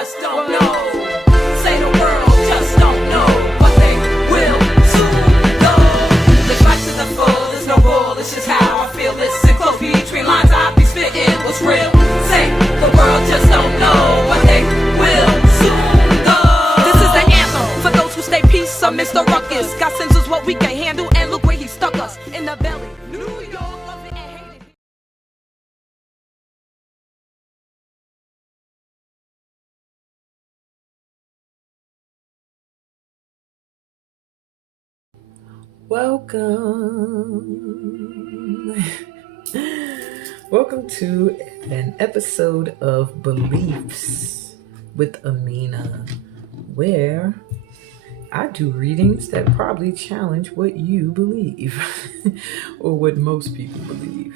just don't know. Say the world just don't know, but they will soon go. Let's rise to the full, there's no rule, it's just how I feel. Listen close between lines, I be spitting what's real. Say the world just don't know, but they will soon go. This is the anthem for those who stay peace amidst the ruckus. God sends us what we can handle, and look where he stuck us, in the belly. New York, love it and hate it. Welcome to an episode of Beliefs with Amina, where I do readings that probably challenge what you believe or what most people believe.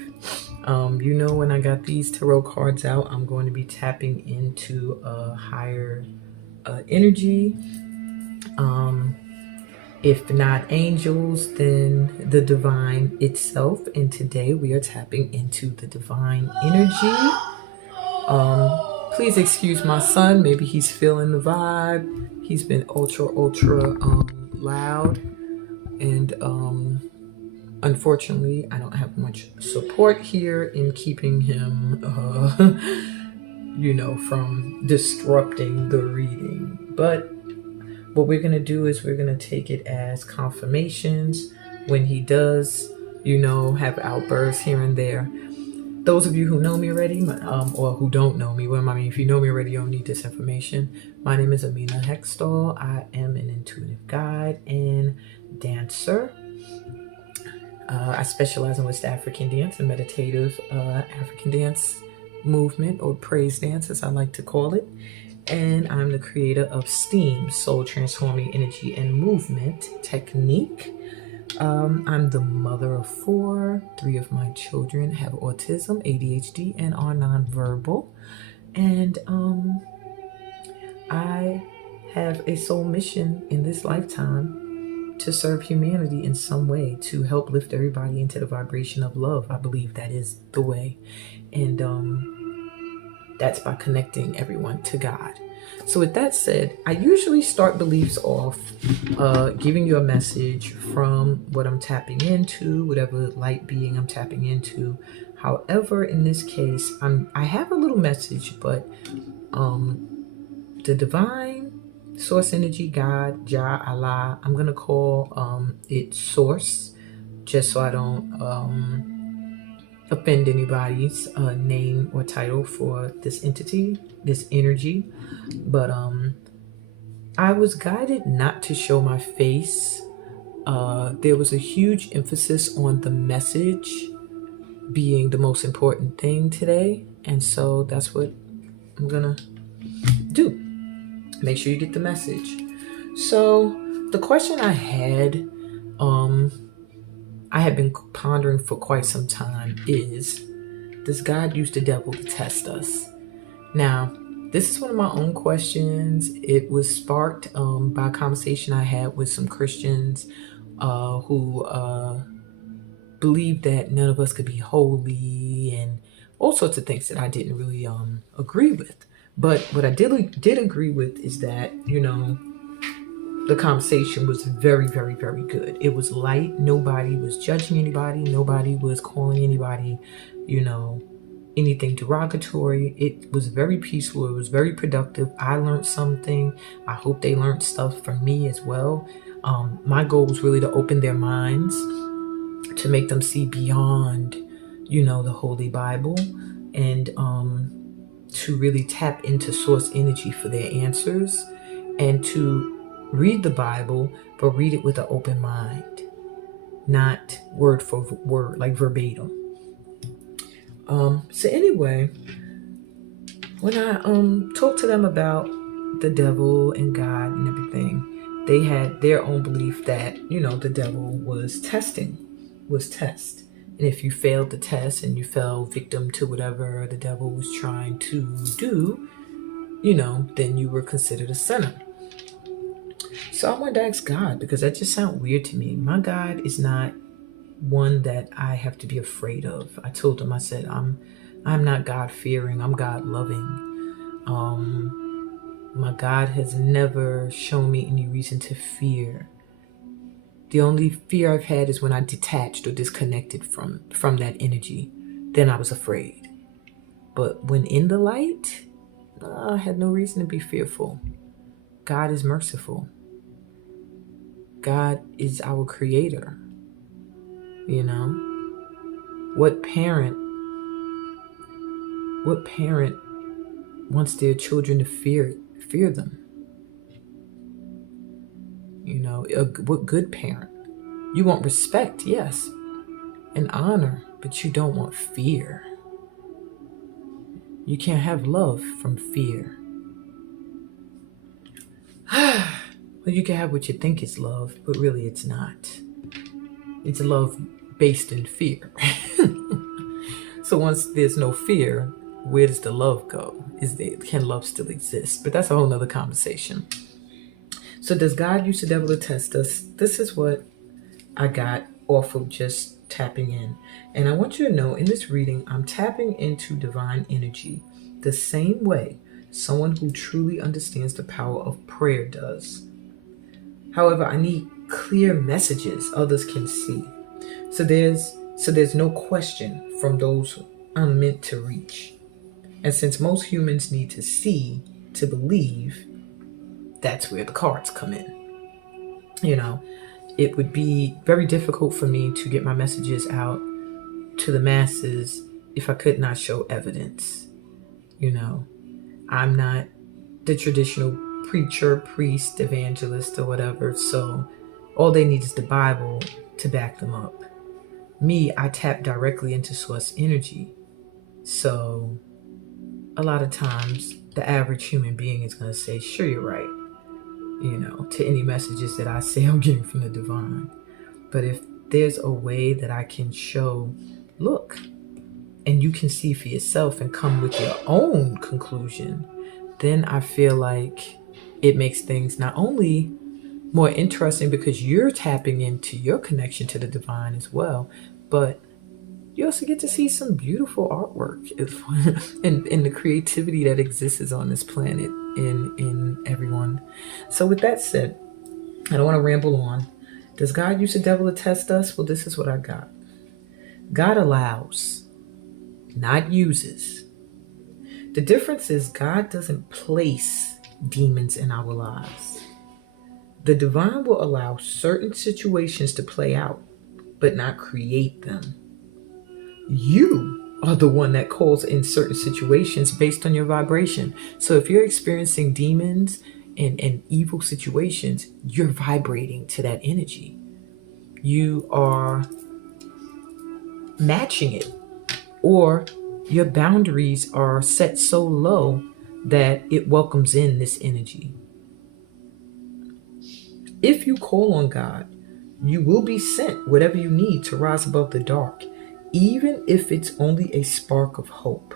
When I got these tarot cards out, I'm going to be tapping into a higher energy. If not angels, then the divine itself. And today we are tapping into the divine energy. Please excuse my son. Maybe he's feeling the vibe. He's been ultra loud. And unfortunately, I don't have much support here in keeping him, from disrupting the reading. But what we're going to do is we're going to take it as confirmations when he does, have outbursts here and there. Those of you who know me already, or who don't know me, if you know me already, you don't need this information. My name is Amina Hextall. I am an intuitive guide and dancer. I specialize in West African dance and meditative African dance movement, or praise dance as I like to call it. And I'm the creator of STEAM, Soul Transforming Energy and Movement Technique. I'm the mother of 4. 3 of my children have autism, ADHD, and are nonverbal. And I have a soul mission in this lifetime to serve humanity in some way, to help lift everybody into the vibration of love. I believe that is the way. And that's by connecting everyone to God. So with that said, I usually start beliefs off giving you a message from what I'm tapping into, whatever light being I'm tapping into. However, in this case, I have a little message, but the divine source energy, God, Jah, Allah, I'm going to call it source, just so I don't offend anybody's name or title for this entity, this energy. But I was guided not to show my face. There was a huge emphasis on the message being the most important thing today, and so that's what I'm gonna do. Make sure you get the message. So the question I had been pondering for quite some time is, does God use the devil to test us? Now, this is one of my own questions. It was sparked by a conversation I had with some Christians who believed that none of us could be holy and all sorts of things that I didn't really agree with. But what I did agree with is that, the conversation was very, very, very good. It was light. Nobody was judging anybody. Nobody was calling anybody, anything derogatory. It was very peaceful. It was very productive. I learned something. I hope they learned stuff from me as well. My goal was really to open their minds, to make them see beyond, the Holy Bible, and to really tap into source energy for their answers, and to read the Bible, but read it with an open mind, not word for word, like verbatim. So anyway, when I talked to them about the devil and God and everything, they had their own belief that, the devil was test. And if you failed the test and you fell victim to whatever the devil was trying to do, then you were considered a sinner. So I wanted to ask God, because that just sounded weird to me. My God is not one that I have to be afraid of. I told him, I said, I'm not God fearing, I'm God loving. My God has never shown me any reason to fear. The only fear I've had is when I detached or disconnected from that energy. Then I was afraid. But when in the light, I had no reason to be fearful. God is merciful. God is our creator. You know? What parent wants their children to fear them? You know, what good parent? You want respect, yes, and honor, but you don't want fear. You can't have love from fear. Well, you can have what you think is love, but really it's not. It's love based in fear. So once there's no fear, where does the love go? Can love still exist? But that's a whole nother conversation. So does God use the devil to test us? This is what I got off of just tapping in. And I want you to know in this reading, I'm tapping into divine energy the same way someone who truly understands the power of prayer does. However, I need clear messages others can see. So there's no question from those I'm meant to reach. And since most humans need to see to believe, that's where the cards come in. You know, it would be very difficult for me to get my messages out to the masses if I could not show evidence. You know, I'm not the traditional preacher, priest, evangelist, or whatever. So all they need is the Bible to back them up. Me, I tap directly into source energy. So a lot of times the average human being is going to say, sure, you're right. You know, to any messages that I say I'm getting from the divine. But if there's a way that I can show, look, and you can see for yourself and come with your own conclusion, then I feel like it makes things not only more interesting because you're tapping into your connection to the divine as well, but you also get to see some beautiful artwork and the creativity that exists on this planet in everyone. So with that said, I don't want to ramble on. Does God use the devil to test us? Well, this is what I got. God allows, not uses. The difference is God doesn't place demons in our lives. The divine will allow certain situations to play out, but not create them. You are the one that calls in certain situations based on your vibration. So if you're experiencing demons and evil situations, you're vibrating to that energy. You are matching it, or your boundaries are set so low that it welcomes in this energy. If you call on God, you will be sent whatever you need to rise above the dark, even if it's only a spark of hope.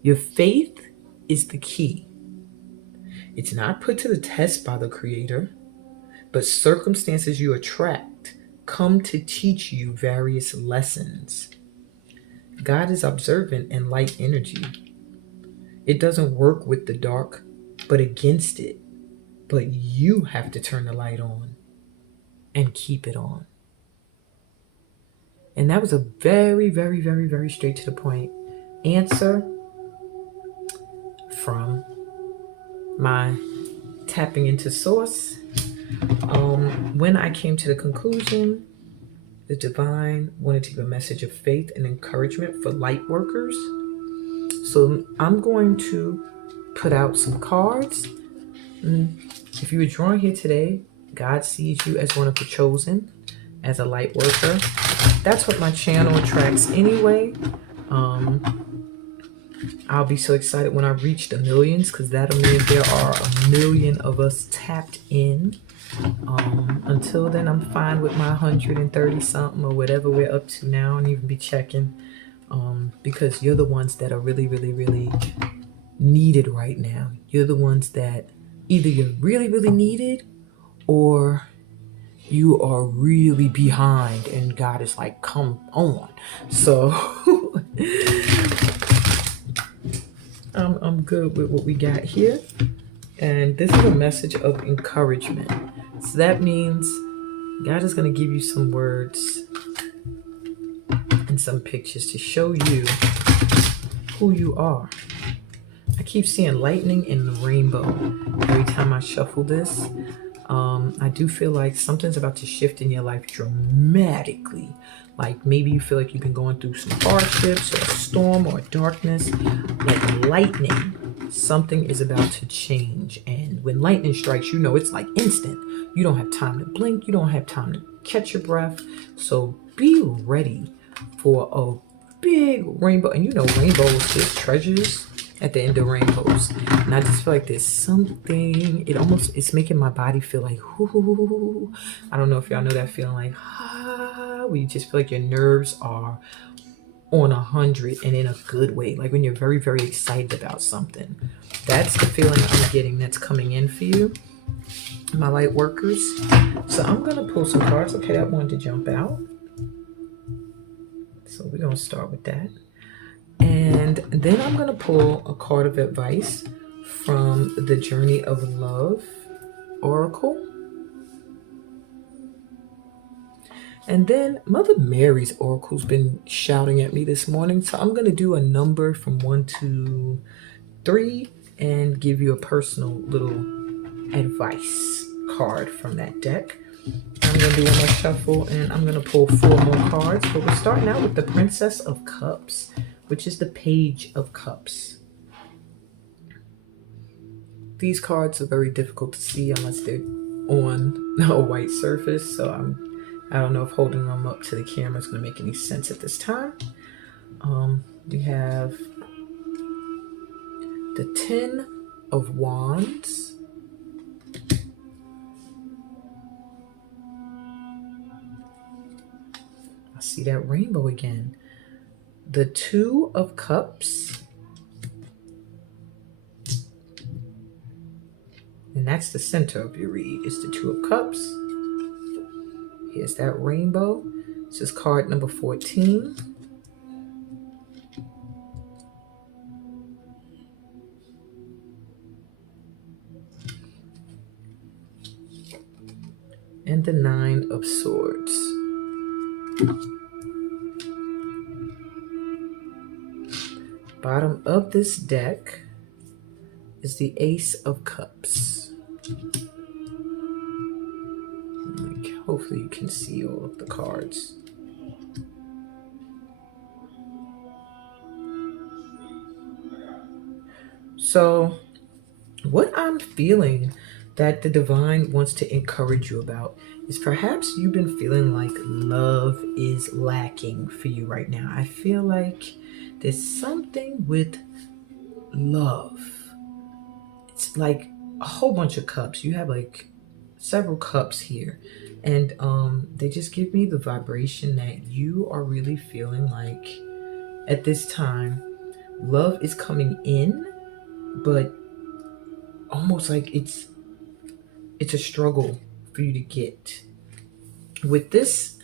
Your faith is the key. It's not put to the test by the Creator, but circumstances you attract come to teach you various lessons. God is observant and light energy. It doesn't work with the dark, but against it. But you have to turn the light on and keep it on. And that was a very, very, very, very straight to the point answer from my tapping into source. When I came to the conclusion, the divine wanted to give a message of faith and encouragement for light workers. So I'm going to put out some cards. If you were drawn here today, God sees you as one of the chosen, as a light worker. That's what my channel attracts anyway. I'll be so excited when I reach the millions, because that'll mean there are 1 million of us tapped in. Until then, I'm fine with my 130 something or whatever we're up to now. I don't even be checking, because you're the ones that are really, really, really needed right now. You're the ones that either you're really, really needed, or you are really behind and God is like, come on. So I'm good with what we got here. And this is a message of encouragement. So that means God is going to give you some words and some pictures to show you who you are. I keep seeing lightning and the rainbow every time I shuffle this. I do feel like something's about to shift in your life dramatically. Like maybe you feel like you've been going through some hardships or a storm or darkness. Like lightning, something is about to change. And when lightning strikes, you know it's like instant. You don't have time to blink. You don't have time to catch your breath. So be ready for a big rainbow. And you know rainbows, there's treasures at the end of rainbows. And I just feel like there's something, it's making my body feel like, ooh. I don't know if y'all know that feeling like, where you just feel like your nerves are on 100 and in a good way. Like when you're very, very excited about something. That's the feeling I'm getting that's coming in for you, my light workers. So I'm going to pull some cards. Okay, that wanted to jump out. So we're going to start with that. And then I'm going to pull a card of advice from the Journey of Love Oracle. And then Mother Mary's Oracle's been shouting at me this morning. So I'm going to do a number from 1 to 3 and give you a personal little advice card from that deck. I'm going to do one more shuffle and I'm going to pull 4 more cards. But we're starting out with the Princess of Cups, which is the Page of Cups. These cards are very difficult to see unless they're on a white surface. So I don't know if holding them up to the camera is going to make any sense at this time. We have the 10 of Wands. I see that rainbow again. The 2 of Cups. And that's the center of your read. It's the 2 of Cups. Here's that rainbow. This is card number 14. And the 9 of Swords. Bottom of this deck is the Ace of Cups. Hopefully you can see all of the cards. So what I'm feeling that the divine wants to encourage you about is perhaps you've been feeling like love is lacking for you right now. I feel like there's something with love. It's like a whole bunch of cups. You have like several cups here. And they just give me the vibration that you are really feeling like at this time, love is coming in, but almost like it's a struggle for you to get. With this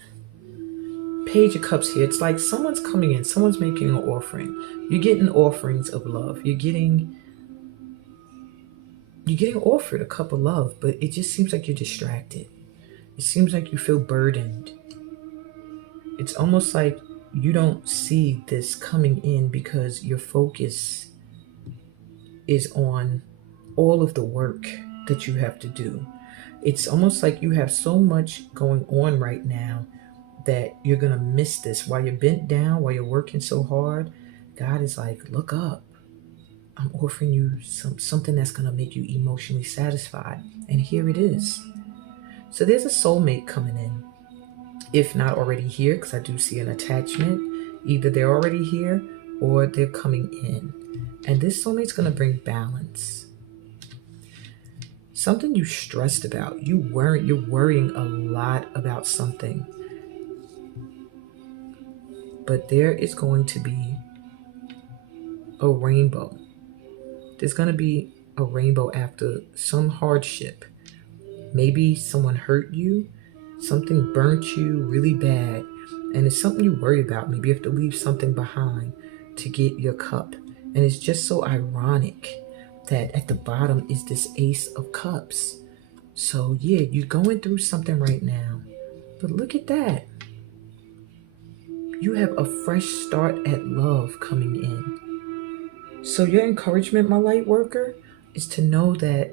Page of Cups here, it's like someone's coming in, someone's making an offering. You're getting offerings of love. You're getting offered a cup of love, but it just seems like you're distracted. It seems like you feel burdened. It's almost like you don't see this coming in because your focus is on all of the work that you have to do. It's almost like you have so much going on right now that you're going to miss this. While you're bent down, while you're working so hard, God is like, look up. I'm offering you something that's going to make you emotionally satisfied. And here it is. So there's a soulmate coming in, if not already here, because I do see an attachment. Either they're already here or they're coming in. And this soulmate's going to bring balance. Something you stressed about. You're worrying a lot about something. But there is going to be a rainbow. There's going to be a rainbow after some hardship. Maybe someone hurt you, something burnt you really bad, and it's something you worry about. Maybe you have to leave something behind to get your cup. And it's just so ironic that at the bottom is this Ace of Cups. So yeah, you're going through something right now. But look at that. You have a fresh start at love coming in. So your encouragement, my light worker, is to know that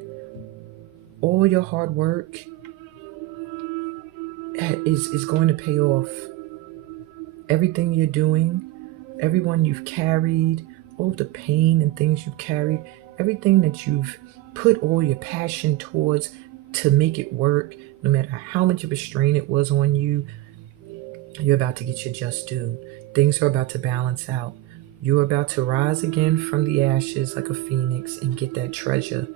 all your hard work is going to pay off. Everything you're doing, everyone you've carried, all of the pain and things you've carried, everything that you've put all your passion towards to make it work, no matter how much of a strain it was on you, you're about to get your just due. Things are about to balance out. You're about to rise again from the ashes like a phoenix and get that treasure.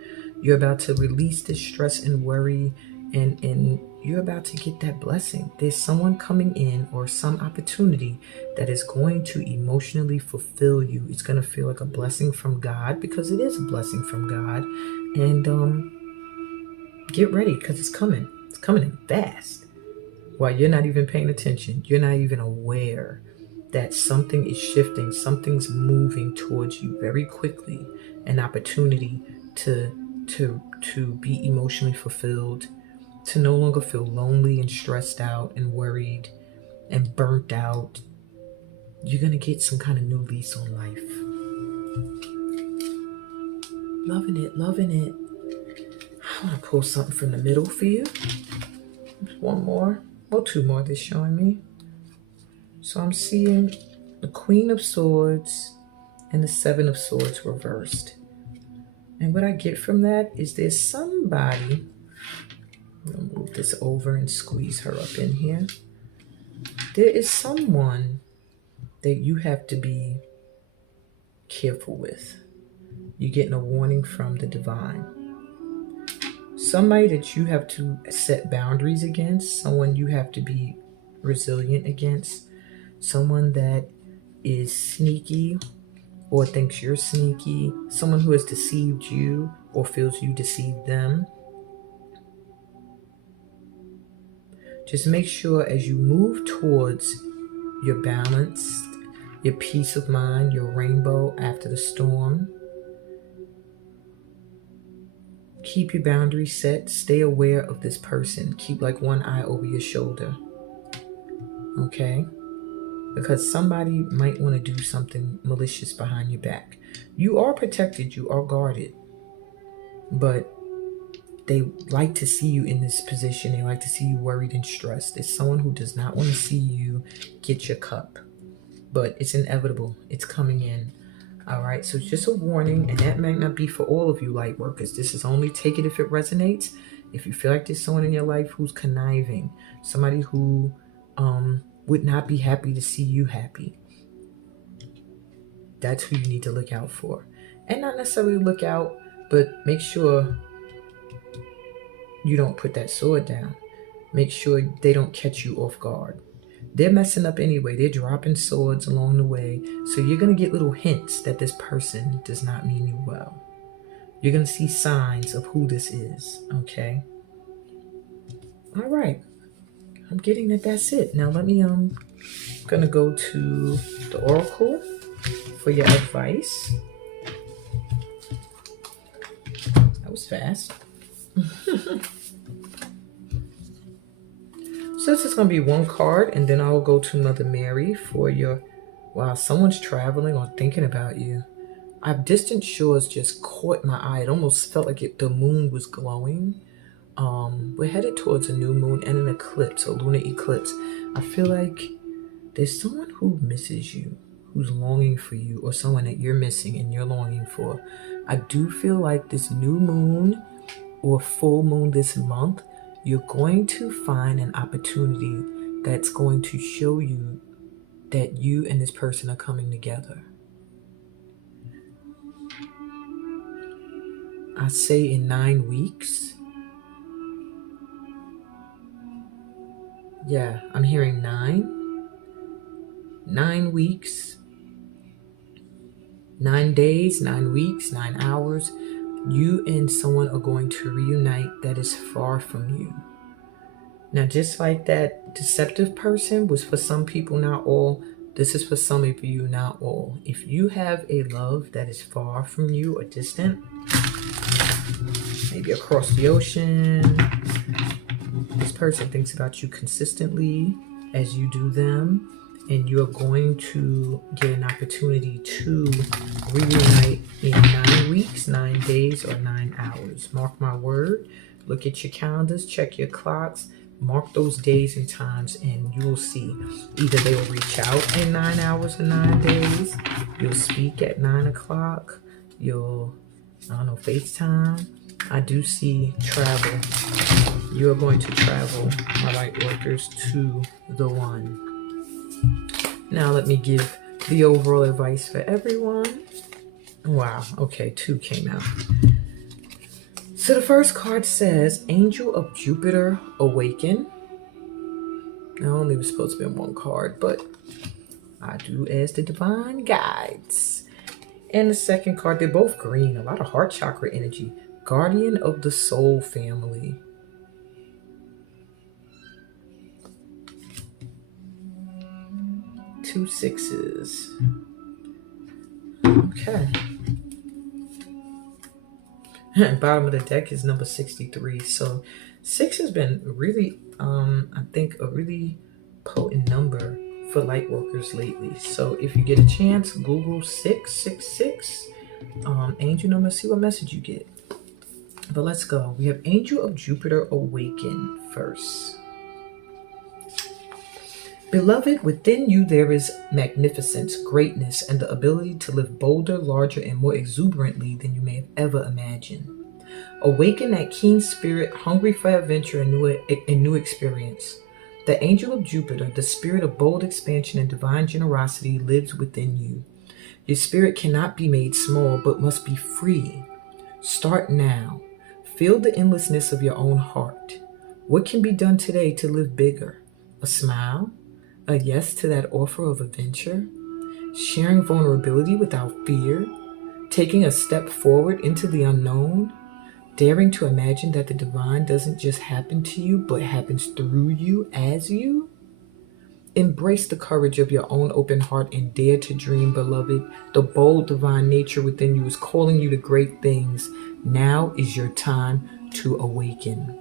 You're about to release this stress and worry, and you're about to get that blessing. There's someone coming in or some opportunity that is going to emotionally fulfill you. It's going to feel like a blessing from God, because it is a blessing from God. And get ready, because it's coming. It's coming in fast. While you're not even paying attention, you're not even aware that something is shifting, something's moving towards you very quickly. An opportunity to be emotionally fulfilled, to no longer feel lonely and stressed out and worried and burnt out. You're going to get some kind of new lease on life. Loving it, loving it. I want to pull something from the middle for you. One more. Well, two more they're showing me. So I'm seeing the Queen of Swords and the Seven of Swords reversed. And what I get from that is there's somebody, I'm going to move this over and squeeze her up in here. There is someone that you have to be careful with. You're getting a warning from the divine. Somebody that you have to set boundaries against, someone you have to be resilient against, someone that is sneaky or thinks you're sneaky, someone who has deceived you or feels you deceived them. Just make sure as you move towards your balance, your peace of mind, your rainbow after the storm, keep your boundaries set. Stay aware of this person. Keep like one eye over your shoulder. Okay? Because somebody might want to do something malicious behind your back. You are protected. You are guarded. But they like to see you in this position. They like to see you worried and stressed. There's someone who does not want to see you get your cup. But it's inevitable. It's coming in. All right, so it's just a warning, and that might not be for all of you light workers. This is only take it if it resonates. If you feel like there's someone in your life who's conniving, somebody who would not be happy to see you happy, that's who you need to look out for. And not necessarily look out, but make sure you don't put that sword down. Make sure they don't catch you off guard. They're messing up anyway. They're dropping swords along the way. So you're going to get little hints that this person does not mean you well. You're going to see signs of who this is. Okay? All right. I'm getting that that's it. Now let me, I'm going to go to the Oracle for your advice. That was fast. So this is going to be one card, and then I will go to Mother Mary for your, wow, someone's traveling or thinking about you. Distant shores just caught my eye. It almost felt like the moon was glowing. We're headed towards a new moon and an eclipse, a lunar eclipse. I feel like there's someone who misses you, who's longing for you, or someone that you're missing and you're longing for. I do feel like this new moon or full moon this month, you're going to find an opportunity that's going to show you that you and this person are coming together. I say in 9 weeks. Yeah, I'm hearing 9. 9 weeks. 9 days, 9 weeks, 9 hours. You and someone are going to reunite that is far from you. Now, just like that deceptive person was for some people, not all, this is for some of you, not all. If you have a love that is far from you or distant, maybe across the ocean. This person thinks about you consistently as you do them, and you're going to get an opportunity to reunite in 9 weeks, 9 days, or 9 hours. Mark my word. Look at your calendars, check your clocks, mark those days and times, and you will see either they will reach out in 9 hours or 9 days, you'll speak at 9 o'clock, you'll, FaceTime. I do see travel. You are going to travel, my light workers, to the one. Now let me give the overall advice for everyone. Wow, okay, 2 came out. So the first card says, Angel of Jupiter, awaken. Now only was supposed to be 1 card, but I do as the divine guides. And the second card, they're both green, a lot of heart chakra energy. Guardian of the soul family. Two sixes. Okay. Bottom of the deck is number 63. So 6 has been really, I think, a really potent number for light workers lately. So if you get a chance, Google 666 angel number, see what message you get. But let's go. We have Angel of Jupiter, awaken first. Beloved, within you there is magnificence, greatness, and the ability to live bolder, larger, and more exuberantly than you may have ever imagined. Awaken that keen spirit, hungry for adventure and new experience. The Angel of Jupiter, the spirit of bold expansion and divine generosity, lives within you. Your spirit cannot be made small, but must be free. Start now. Feel the endlessness of your own heart. What can be done today to live bigger? A smile? A yes to that offer of adventure? Sharing vulnerability without fear? Taking a step forward into the unknown? Daring to imagine that the divine doesn't just happen to you, but happens through you as you? Embrace the courage of your own open heart and dare to dream, beloved. The bold divine nature within you is calling you to great things. Now is your time to awaken.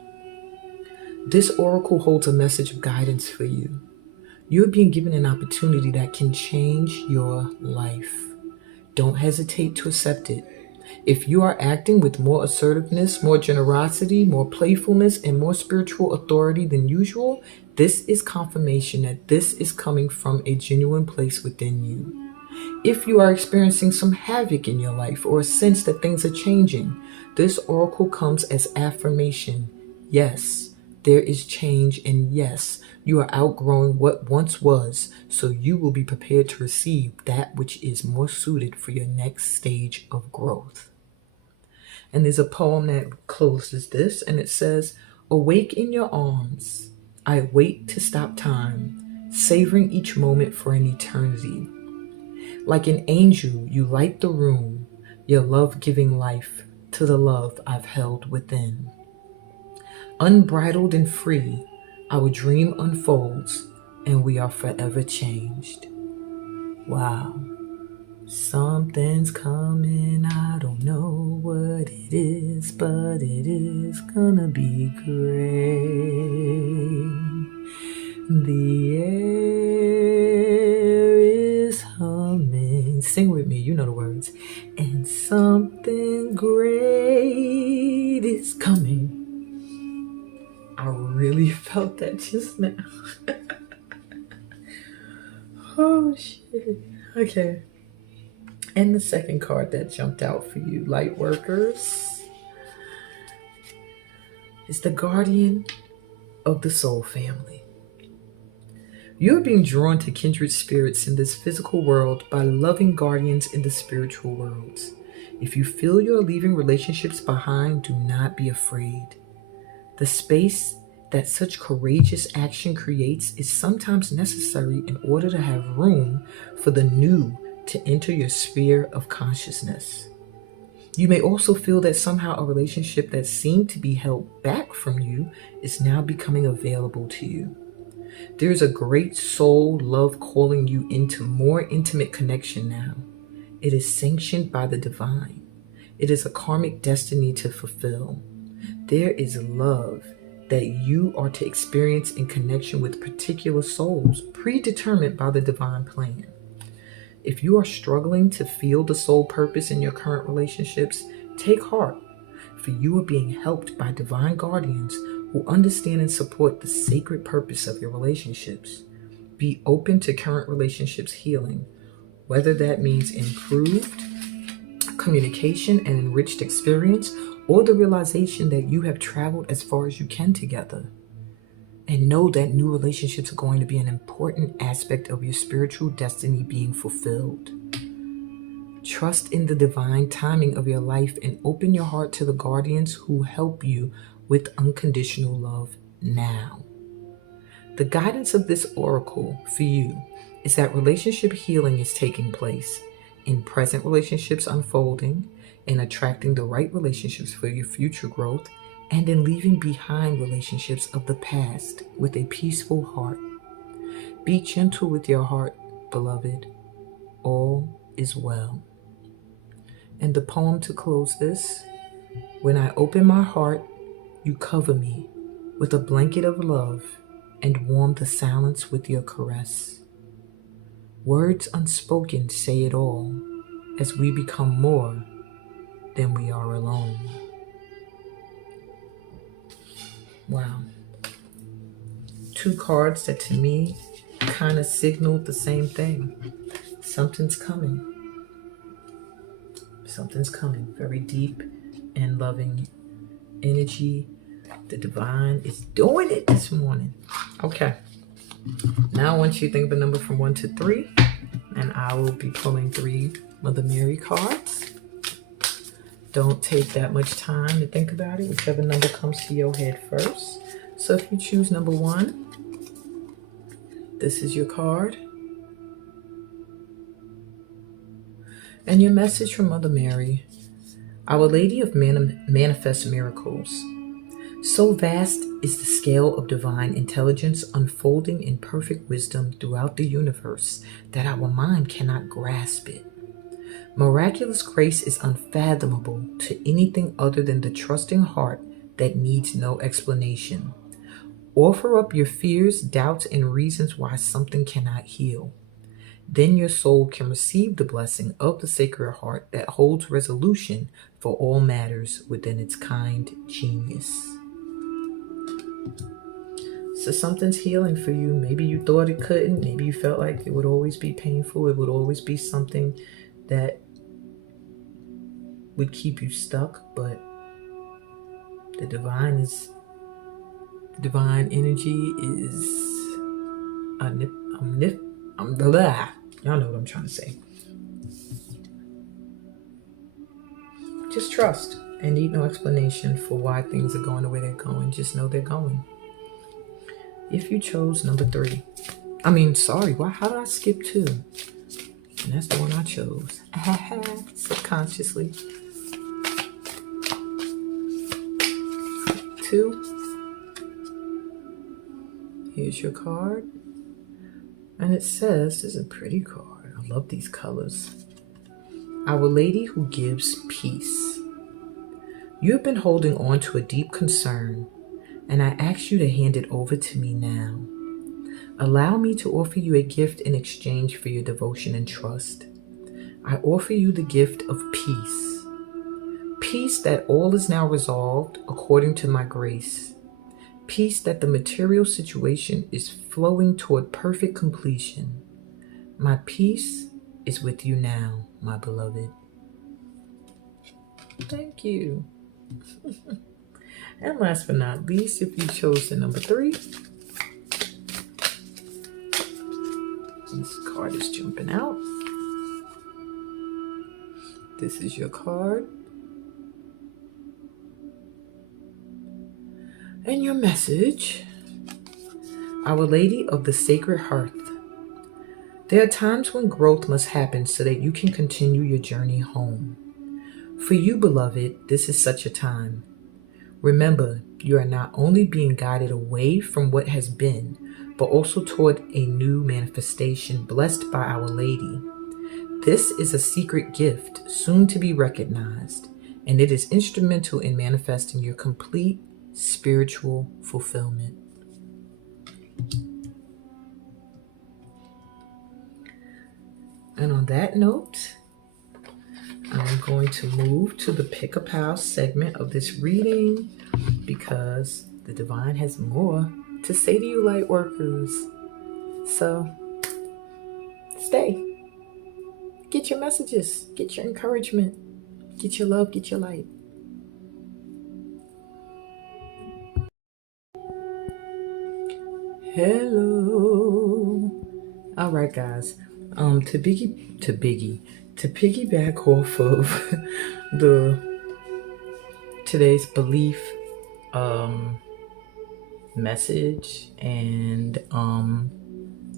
This oracle holds a message of guidance for you. You're being given an opportunity that can change your life. Don't hesitate to accept it. If you are acting with more assertiveness, more generosity, more playfulness, and more spiritual authority than usual, this is confirmation that this is coming from a genuine place within you. If you are experiencing some havoc in your life or a sense that things are changing, this oracle comes as affirmation. Yes, there is change, and yes, you are outgrowing what once was, so you will be prepared to receive that which is more suited for your next stage of growth. And there's a poem that closes this, and it says, awake in your arms. I wait to stop time, savoring each moment for an eternity. Like an angel, you light the room, your love giving life to the love I've held within. Unbridled and free, our dream unfolds, and we are forever changed. Wow. Something's coming, I don't know what it is, but it is gonna be great. The air is humming, sing with me, you know the words. And something great is coming. I really felt that just now. Oh shit. Okay. And the second card that jumped out for you, light workers, is the Guardian of the Soul Family. You're being drawn to kindred spirits in this physical world by loving guardians in the spiritual worlds. If you feel you're leaving relationships behind, do not be afraid. The space that such courageous action creates is sometimes necessary in order to have room for the new to enter your sphere of consciousness. You may also feel that somehow a relationship that seemed to be held back from you is now becoming available to you. There is a great soul love calling you into more intimate connection now. It is sanctioned by the divine. It is a karmic destiny to fulfill. There is love that you are to experience in connection with particular souls, predetermined by the divine plan. If you are struggling to feel the soul purpose in your current relationships, take heart, for you are being helped by divine guardians who understand and support the sacred purpose of your relationships. Be open to current relationships healing, whether that means improved communication and enriched experience, or the realization that you have traveled as far as you can together. And know that new relationships are going to be an important aspect of your spiritual destiny being fulfilled. Trust in the divine timing of your life and open your heart to the guardians who help you with unconditional love now. The guidance of this oracle for you is that relationship healing is taking place, in present relationships unfolding, in attracting the right relationships for your future growth, and in leaving behind relationships of the past with a peaceful heart. Be gentle with your heart, beloved. All is well. And the poem to close this: when I open my heart, you cover me with a blanket of love and warm the silence with your caress. Words unspoken say it all as we become more than we are alone. Wow. 2 cards that to me kind of signaled the same thing. Something's coming. Something's coming. Very deep and loving energy. The divine is doing it this morning. Okay. Now I want you to think of a number from 1 to 3. And I will be pulling 3 Mother Mary cards. Don't take that much time to think about it. Whichever number comes to your head first. So if you choose number 1, this is your card. And your message from Mother Mary: Our Lady of Manifest Miracles. So vast is the scale of divine intelligence unfolding in perfect wisdom throughout the universe that our mind cannot grasp it. Miraculous grace is unfathomable to anything other than the trusting heart that needs no explanation. Offer up your fears, doubts, and reasons why something cannot heal. Then your soul can receive the blessing of the Sacred Heart that holds resolution for all matters within its kind genius. So something's healing for you. Maybe you thought it couldn't. Maybe you felt like it would always be painful. It would always be something that would keep you stuck. But the divine energy is y'all know what I'm trying to say. Just trust and need no explanation for why things are going the way they're going. Just know they're going. If you chose number 3, how did I skip 2? And that's the one I chose. Subconsciously. 2. Here's your card. And it says, this is a pretty card. I love these colors. Our Lady who gives peace. You have been holding on to a deep concern, and I ask you to hand it over to me now. Allow me to offer you a gift in exchange for your devotion and trust. I offer you the gift of peace. Peace that all is now resolved according to my grace. Peace that the material situation is flowing toward perfect completion. My peace is with you now, my beloved. Thank you. And last but not least, if you chose the number 3, this card is jumping out. This is your card. And your message: Our Lady of the Sacred Hearth. There are times when growth must happen so that you can continue your journey home. For you, beloved, this is such a time. Remember, you are not only being guided away from what has been, but also toward a new manifestation blessed by Our Lady. This is a secret gift, soon to be recognized, and it is instrumental in manifesting your complete spiritual fulfillment. And on that note, I'm going to move to the Pick a Pal segment of this reading because the divine has more to say to you, light workers. So stay. Get your messages, get your encouragement, get your love, get your light. Hello. All right, guys. To piggyback off of today's belief message and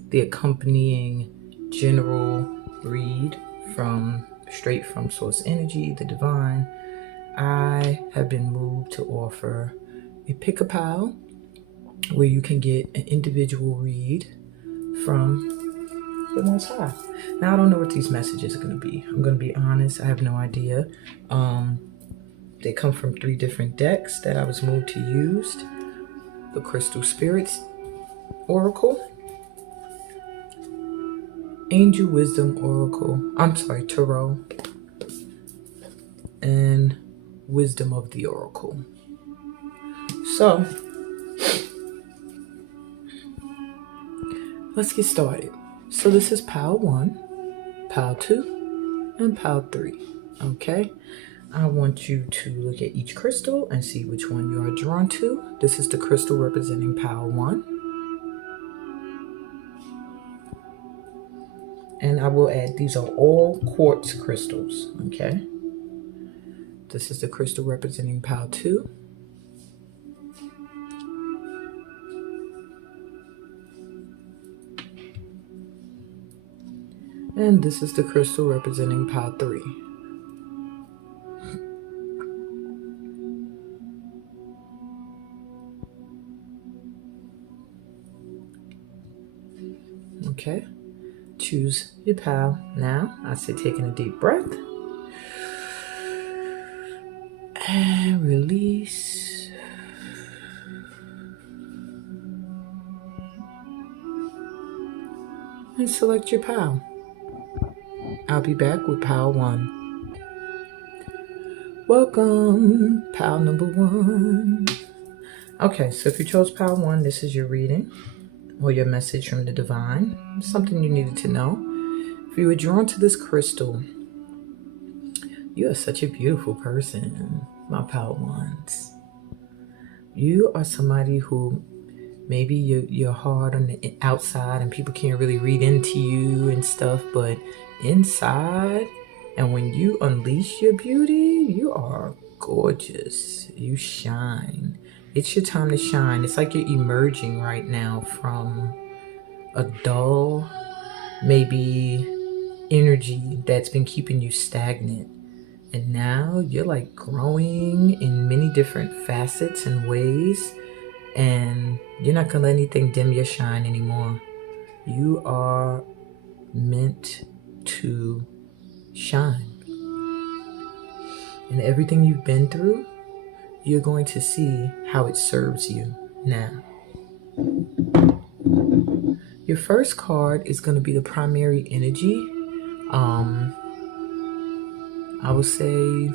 the accompanying general read straight from Source Energy, the divine, I have been moved to offer a Pick a Pal where you can get an individual read from the Most High. Now, I don't know what these messages are going to be. I'm going to be honest, I have no idea. They come from 3 different decks that I was moved to use. The Crystal Spirits Oracle, Angel Wisdom Oracle, Tarot, and Wisdom of the Oracle. So, let's get started. So this is Pile 1, Pile 2, and Pile 3, okay? I want you to look at each crystal and see which one you are drawn to. This is the crystal representing Pile 1. And I will add, these are all quartz crystals, okay? This is the crystal representing Pile 2. And this is the crystal representing Pile 3. Okay, choose your pile now. I say taking a deep breath. And release. And select your pile. I'll be back with Pile 1. Welcome, Pile number 1. Okay, so if you chose Pile 1, this is your reading or your message from the divine, something you needed to know. If you were drawn to this crystal, you are such a beautiful person, my Pile 1s. You are somebody who maybe you're hard on the outside and people can't really read into you and stuff, but inside, and when you unleash your beauty, you are gorgeous. You shine. It's your time to shine. It's like you're emerging right now from a dull, maybe energy that's been keeping you stagnant. And now you're like growing in many different facets and ways. And you're not going to let anything dim your shine anymore. You are meant to shine. And everything you've been through, you're going to see how it serves you now. Your first card is going to be the primary energy. I would say,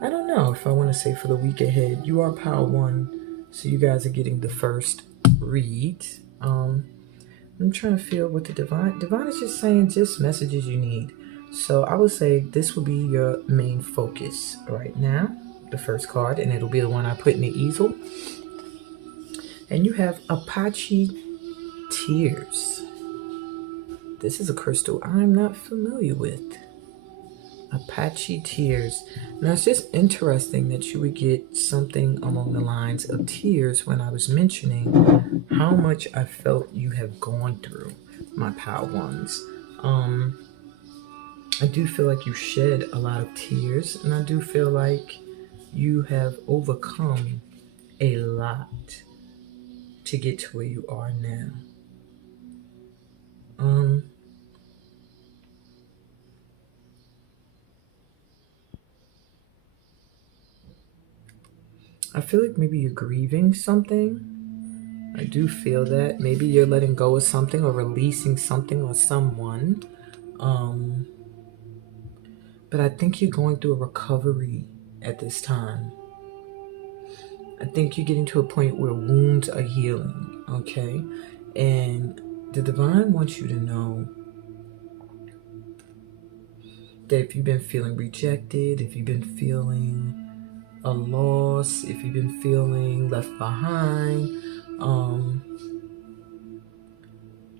I don't know if I want to say for the week ahead. You are Pile 1, so you guys are getting the first read. I'm trying to feel what the divine is just saying, just messages you need. So I would say this will be your main focus right now, the first card, and it'll be the one I put in the easel. And you have Apache Tears. This is a crystal I'm not familiar with. Apache Tears. Now it's just interesting that you would get something along the lines of tears when I was mentioning how much I felt you have gone through, my Pile 1s. I do feel like you shed a lot of tears, and I do feel like you have overcome a lot to get to where you are now. I feel like maybe you're grieving something. I do feel that. Maybe you're letting go of something or releasing something or someone. But I think you're going through a recovery at this time. I think you're getting to a point where wounds are healing, okay? And the divine wants you to know that if you've been feeling rejected, if you've been feeling a loss, if you've been feeling left behind,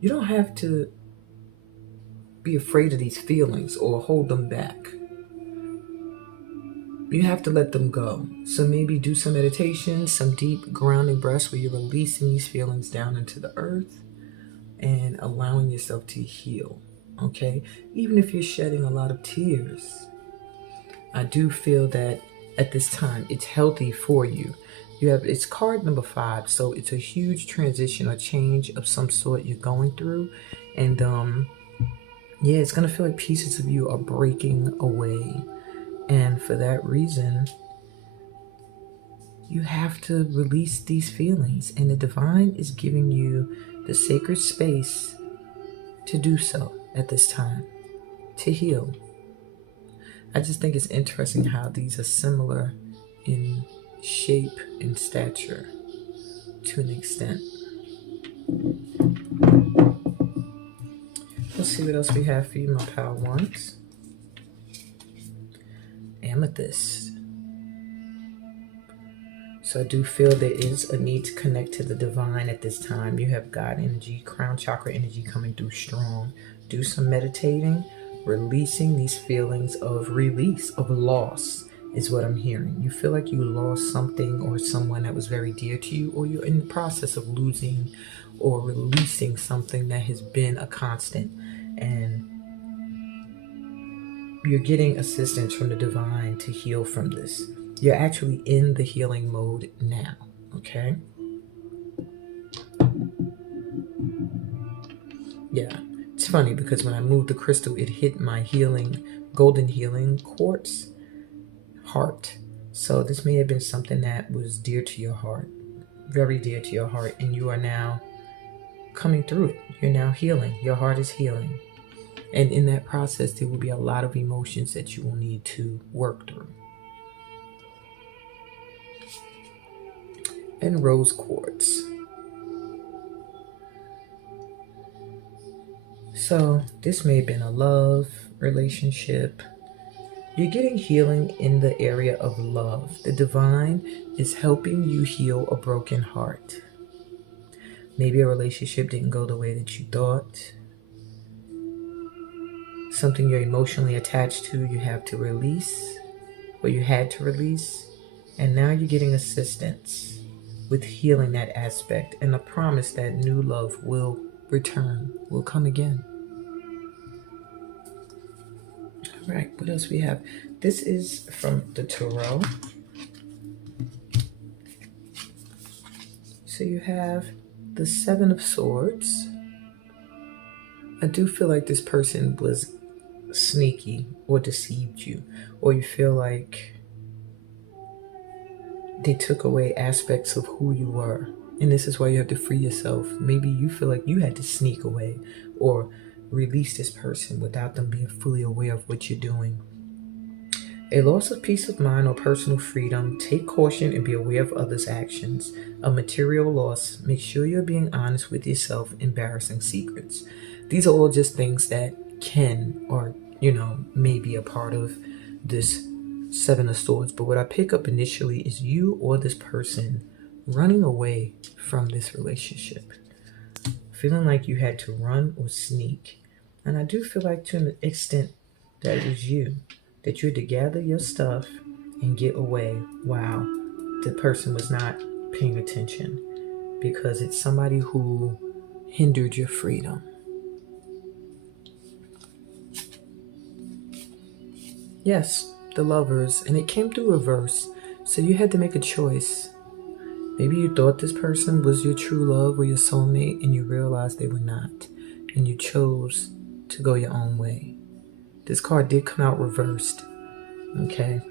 you don't have to be afraid of these feelings or hold them back. You have to let them go. So maybe do some meditation, some deep grounding breaths where you're releasing these feelings down into the earth and allowing yourself to heal, okay? Even if you're shedding a lot of tears, I do feel that at this time it's healthy for you. It's card number 5, so it's a huge transition or change of some sort you're going through. And yeah, it's gonna feel like pieces of you are breaking away. And for that reason, you have to release these feelings. And the divine is giving you the sacred space to do so at this time, to heal. I just think it's interesting how these are similar in shape and stature to an extent. Let's see what else we have for you, my pal ones. Amethyst. So I do feel there is a need to connect to the divine at this time. You have God energy, crown chakra energy coming through strong. Do some meditating, releasing these feelings of release, of loss is what I'm hearing. You feel like you lost something or someone that was very dear to you, or you're in the process of losing or releasing something that has been a constant. And you're getting assistance from the divine to heal from this. You're actually in the healing mode now, okay? Yeah, it's funny because when I moved the crystal, it hit my golden healing quartz heart. So this may have been something that was dear to your heart, very dear to your heart, and you are now coming through it. You're now healing. Your heart is healing. And in that process, there will be a lot of emotions that you will need to work through. And rose quartz. So this may have been a love relationship. You're getting healing in the area of love. The divine is helping you heal a broken heart. Maybe a relationship didn't go the way that you thought. Something you're emotionally attached to, you have to release, or you had to release, and now you're getting assistance with healing that aspect and a promise that new love will return, will come again. All right, what else we have? This is from the Tarot. So you have the 7 of Swords. I do feel like this person was sneaky or deceived you, or you feel like they took away aspects of who you were, and this is why you have to free yourself. Maybe you feel like you had to sneak away or release this person without them being fully aware of what you're doing. A loss of peace of mind or personal freedom. Take caution and be aware of others' actions. A material loss. Make sure you're being honest with yourself. Embarrassing secrets. These are all just things that can or, may be a part of this 7 of Swords. But what I pick up initially is you or this person running away from this relationship. Feeling like you had to run or sneak. And I do feel like to an extent that it was you. That you had to gather your stuff and get away while the person was not paying attention. Because it's somebody who hindered your freedom. Yes, the Lovers, and it came through reverse, so you had to make a choice. Maybe you thought this person was your true love or your soulmate, and you realized they were not, and you chose to go your own way. This card did come out reversed, okay?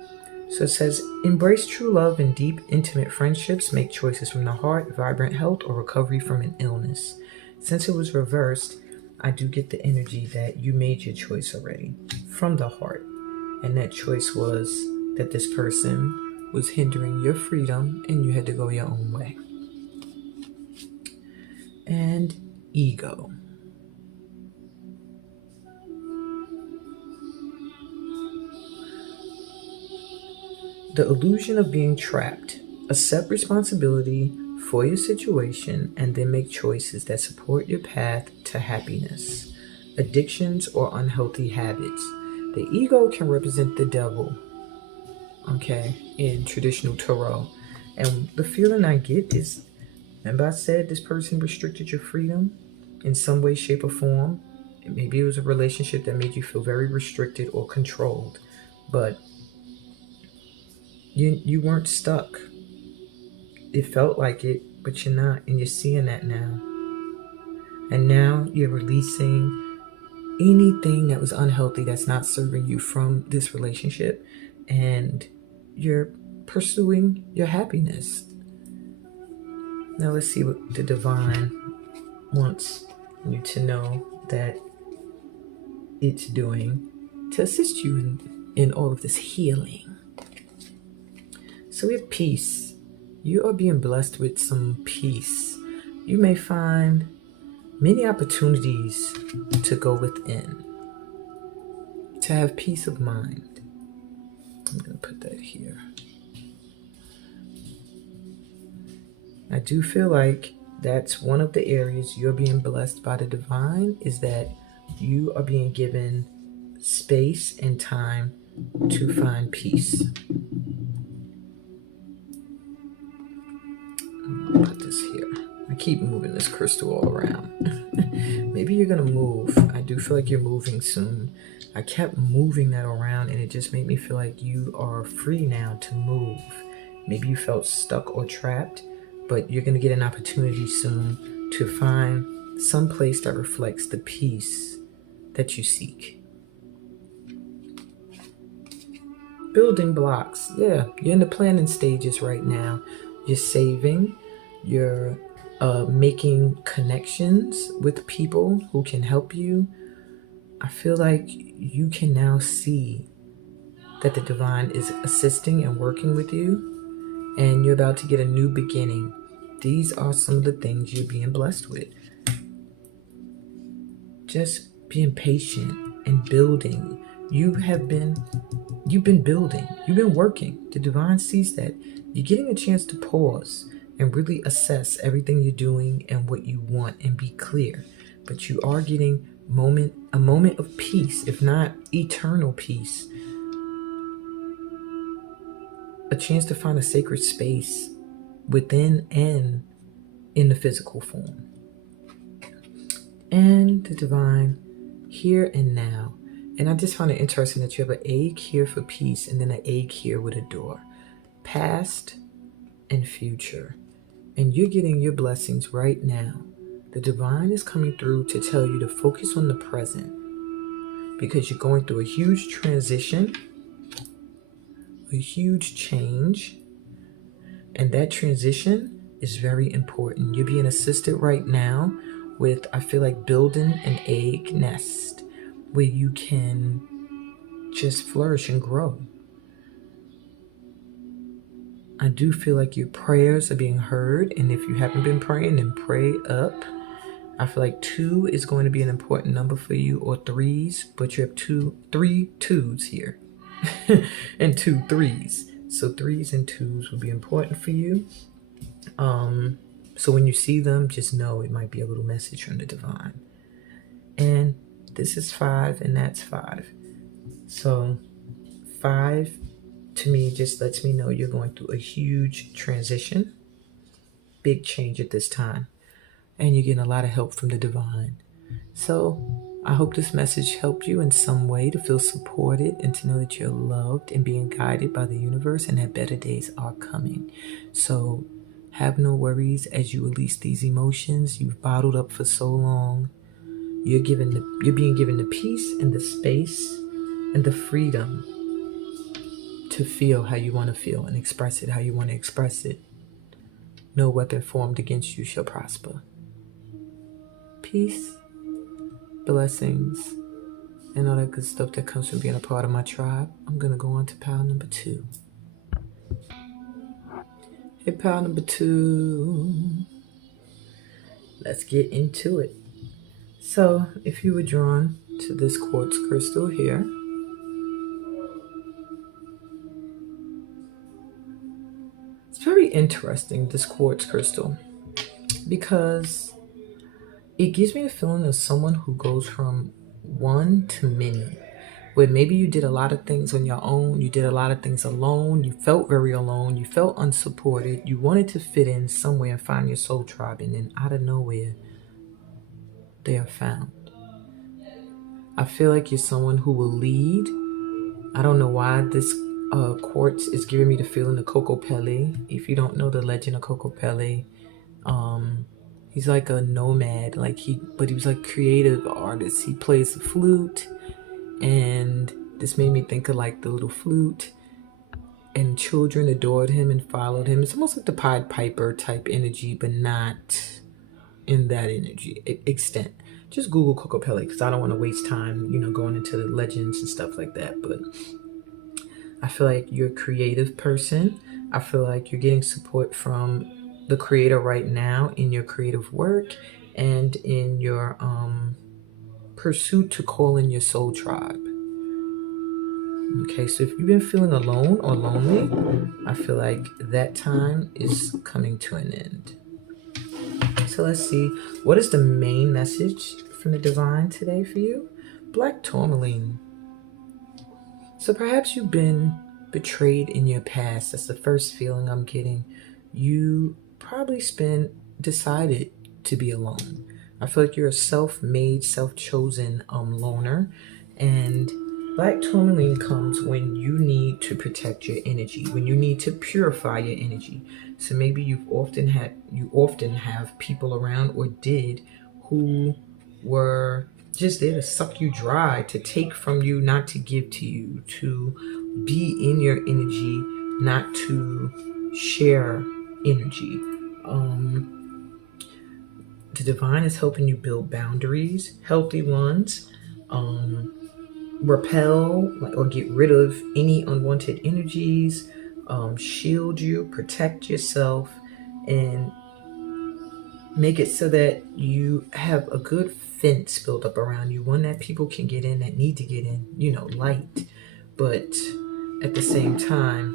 So it says, embrace true love and deep, intimate friendships. Make choices from the heart, vibrant health, or recovery from an illness. Since it was reversed, I do get the energy that you made your choice already from the heart. And that choice was that this person was hindering your freedom and you had to go your own way. And ego. The illusion of being trapped. Accept responsibility for your situation and then make choices that support your path to happiness. Addictions or unhealthy habits. The ego can represent the devil, okay, in traditional tarot. And the feeling I get is, remember I said this person restricted your freedom in some way, shape, or form? Maybe it was a relationship that made you feel very restricted or controlled, but you weren't stuck. It felt like it, but you're not, and you're seeing that now. And now you're releasing anything that was unhealthy that's not serving you from this relationship, and you're pursuing your happiness. Now let's see what the divine wants you to know that it's doing to assist you in all of this healing. So we have peace. You are being blessed with some peace. You may find many opportunities to go within, to have peace of mind. I'm going to put that here. I do feel like that's one of the areas you're being blessed by the divine, is that you are being given space and time to find peace. Put this here. I keep moving this crystal all around. Maybe you're gonna move. I do feel like you're moving soon. I kept moving that around and it just made me feel like you are free now to move. Maybe you felt stuck or trapped, but you're gonna get an opportunity soon to find some place that reflects the peace that you seek. Building blocks. Yeah, you're in the planning stages right now. You're saving, you're making connections with people who can help you. I feel like you can now see that the divine is assisting and working with you, and you're about to get a new beginning. These are some of the things you're being blessed with. Just being patient and building. You've been building, you've been working. The divine sees that. You're getting a chance to pause and really assess everything you're doing and what you want and be clear. But you are getting a moment of peace, if not eternal peace. A chance to find a sacred space within and in the physical form. And the divine, here and now. And I just find it interesting that you have an egg here for peace and then an egg here with a door. Past and future. And you're getting your blessings right now. The divine is coming through to tell you to focus on the present, because you're going through a huge transition, a huge change, and that transition is very important. You're being assisted right now with, I feel like, building an egg nest where you can just flourish and grow. I do feel like your prayers are being heard, and if you haven't been praying, then pray up. I feel like 2 is going to be an important number for you, or 3s, but you have 3 2s here and 2 3s. So 3s and 2s will be important for you. So when you see them, just know it might be a little message from the divine. And this is 5 and that's 5. So 5 to me just lets me know you're going through a huge transition, big change at this time, and you're getting a lot of help from the divine. So I hope this message helped you in some way to feel supported and to know that you're loved and being guided by the universe, and that better days are coming. So have no worries as you release these emotions you've bottled up for so long. You're being given the peace and the space and the freedom to feel how you want to feel and express it how you want to express it. No weapon formed against you shall prosper. Peace, blessings, and all that good stuff that comes from being a part of my tribe. I'm going to go on to pile number 2. Hey, pile number 2. Let's get into it. So, if you were drawn to this quartz crystal here, it's very interesting, this quartz crystal, because it gives me a feeling of someone who goes from one to many, where maybe you did a lot of things on your own, you did a lot of things alone, you felt very alone, you felt unsupported, you wanted to fit in somewhere and find your soul tribe, and then out of nowhere, they are found. I feel like you're someone who will lead. I don't know why this quartz is giving me the feeling of Coco Pele. If you don't know the legend of Coco Pele, he's like a nomad, but he was like a creative artist. He plays the flute, and this made me think of like the little flute, and children adored him and followed him. It's almost like the Pied Piper type energy, but not in that energy extent. Just Google Coco Pele, because I don't want to waste time, going into the legends and stuff like that. But I feel like you're a creative person. I feel like you're getting support from the creator right now in your creative work and in your pursuit to call in your soul tribe. Okay, so if you've been feeling alone or lonely, I feel like that time is coming to an end. So let's see, what is the main message from the divine today for you? Black tourmaline. So perhaps you've been betrayed in your past. That's the first feeling I'm getting. You probably decided to be alone. I feel like you're a self-made, self-chosen loner. And black tourmaline comes when you need to protect your energy, when you need to purify your energy. So maybe you often have people around, or did, who were just there to suck you dry, to take from you, not to give to you, to be in your energy, not to share energy. The divine is helping you build boundaries, healthy ones, repel or get rid of any unwanted energies, shield you, protect yourself, and make it so that you have a good fence built up around you, one that people can get in, that need to get in, light, but at the same time,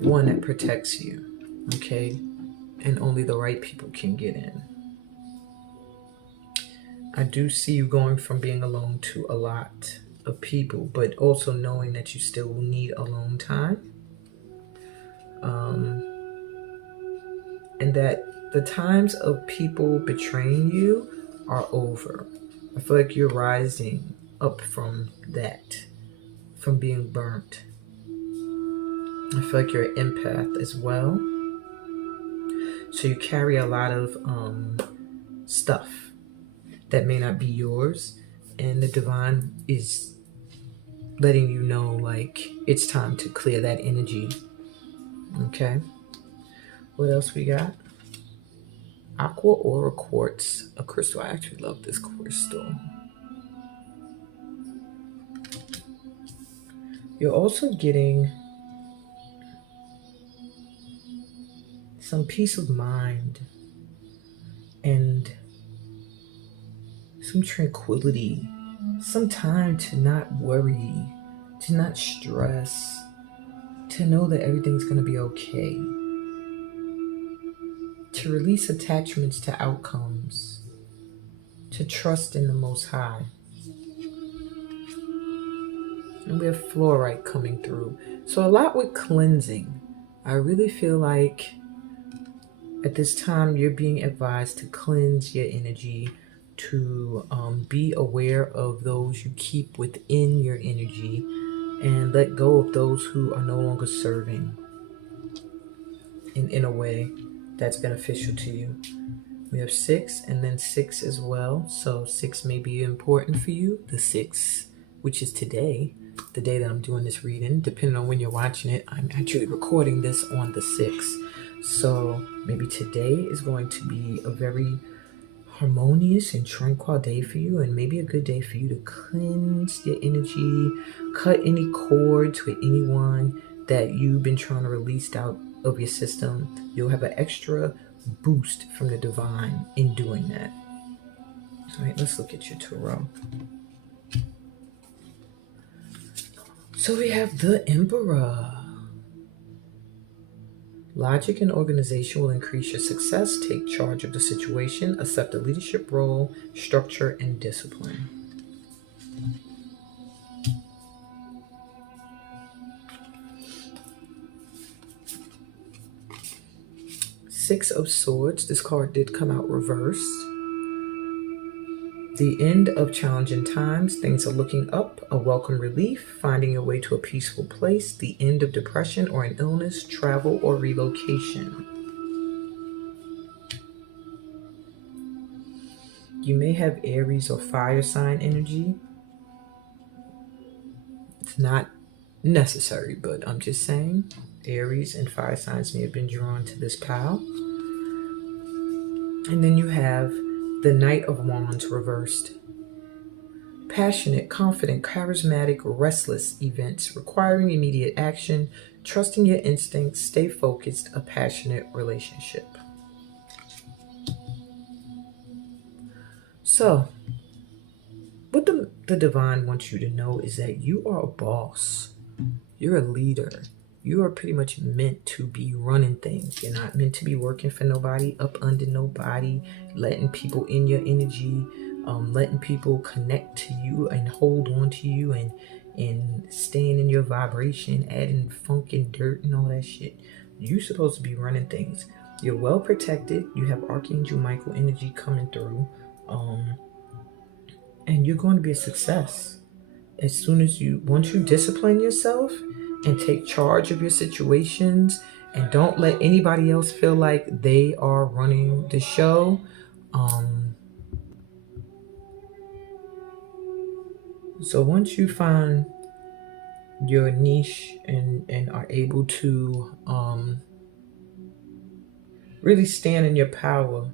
one that protects you, okay? And only the right people can get in. I do see you going from being alone to a lot of people, but also knowing that you still will need alone time. And that the times of people betraying you are over. I feel like you're rising up from that, from being burnt. I feel like you're an empath as well. So you carry a lot of stuff that may not be yours, and the divine is letting you know, like, it's time to clear that energy. Okay. What else we got? Aqua Aura Quartz, a crystal. I actually love this crystal. You're also getting some peace of mind and some tranquility, some time to not worry, to not stress, to know that everything's going to be okay, to release attachments to outcomes, to trust in the Most High. And we have fluorite coming through. So a lot with cleansing. I really feel like at this time you're being advised to cleanse your energy, to be aware of those you keep within your energy, and let go of those who are no longer serving in a way that's beneficial to you. We have 6 and then 6 as well. So 6 may be important for you. The 6 which is today, the day that I'm doing this reading. Depending on when you're watching it, I'm actually recording this on the 6th. So maybe today is going to be a very harmonious and tranquil day for you, and maybe a good day for you to cleanse your energy, cut any cords with anyone that you've been trying to release out of your system. You'll have an extra boost from the divine in doing that. All right, let's look at your tarot. So we have the Emperor. Logic and organization will increase your success. Take charge of the situation. Accept a leadership role, structure, and discipline. Six of Swords. This card did come out reversed. The end of challenging times. Things are looking up. A welcome relief. Finding your way to a peaceful place. The end of depression or an illness. Travel or relocation. You may have Aries or fire sign energy. It's not necessary, but I'm just saying Aries and fire signs may have been drawn to this pile. And then you have the Knight of Wands reversed. Passionate, confident, charismatic, restless events requiring immediate action, trusting your instincts, stay focused, a passionate relationship. So, what the divine wants you to know is that you are a boss. You're a leader. You are pretty much meant to be running things. You're not meant to be working for nobody, up under nobody, letting people in your energy, letting people connect to you and hold on to you and staying in your vibration, adding funk and dirt and all that shit. You're supposed to be running things. You're well protected. You have Archangel Michael energy coming through. And you're going to be a success. Once you discipline yourself and take charge of your situations and don't let anybody else feel like they are running the show. So once you find your niche and are able to really stand in your power,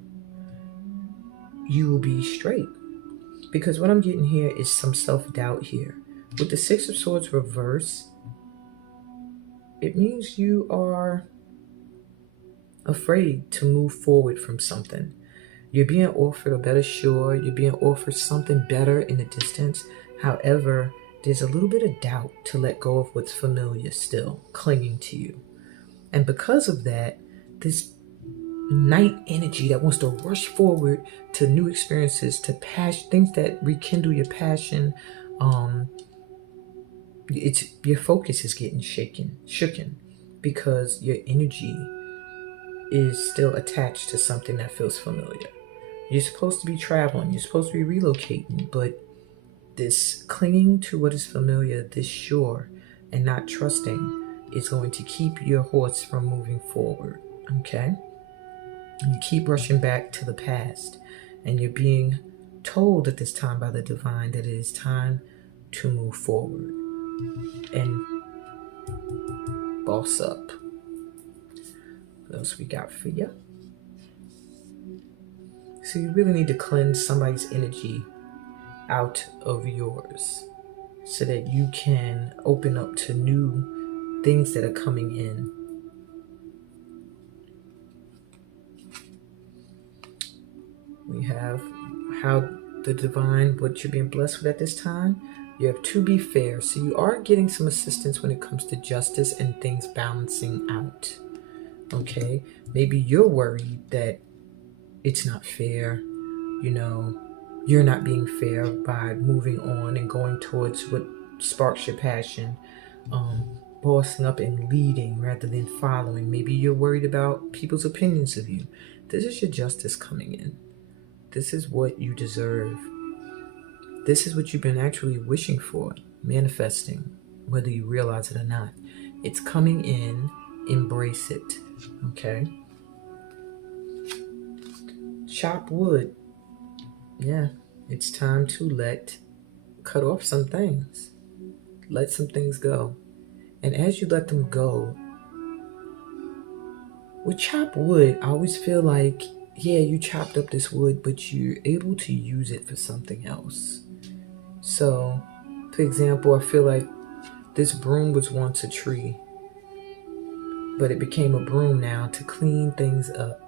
you will be straight. Because what I'm getting here is some self-doubt here. With the Six of Swords reverse, it means you are afraid to move forward from something. You're being offered a better shore. You're being offered something better in the distance. However, there's a little bit of doubt to let go of what's familiar still clinging to you. And because of that, this night energy that wants to rush forward to new experiences, to things that rekindle your passion, your focus is getting shooken because your energy is still attached to something that feels familiar. You're supposed to be traveling, you're supposed to be relocating, but this clinging to what is familiar, this shore, and not trusting is going to keep your horse from moving forward, okay? And you keep rushing back to the past, and you're being told at this time by the divine that it is time to move forward and boss up. What else we got for you? So you really need to cleanse somebody's energy out of yours so that you can open up to new things that are coming in. We have how the divine, what you're being blessed with at this time. You have to be fair. So you are getting some assistance when it comes to justice and things balancing out. Okay? Maybe you're worried that it's not fair. You know, you're not being fair by moving on and going towards what sparks your passion. Bossing up and leading rather than following. Maybe you're worried about people's opinions of you. This is your justice coming in. This is what you deserve. This is what you've been actually wishing for, manifesting, whether you realize it or not. It's coming in. Embrace it. Okay? Chop wood. Yeah, it's time to let cut off some things. Let some things go. And as you let them go, with chopped wood, I always feel like, yeah, you chopped up this wood, but you're able to use it for something else. So, for example, I feel like this broom was once a tree, but it became a broom now to clean things up.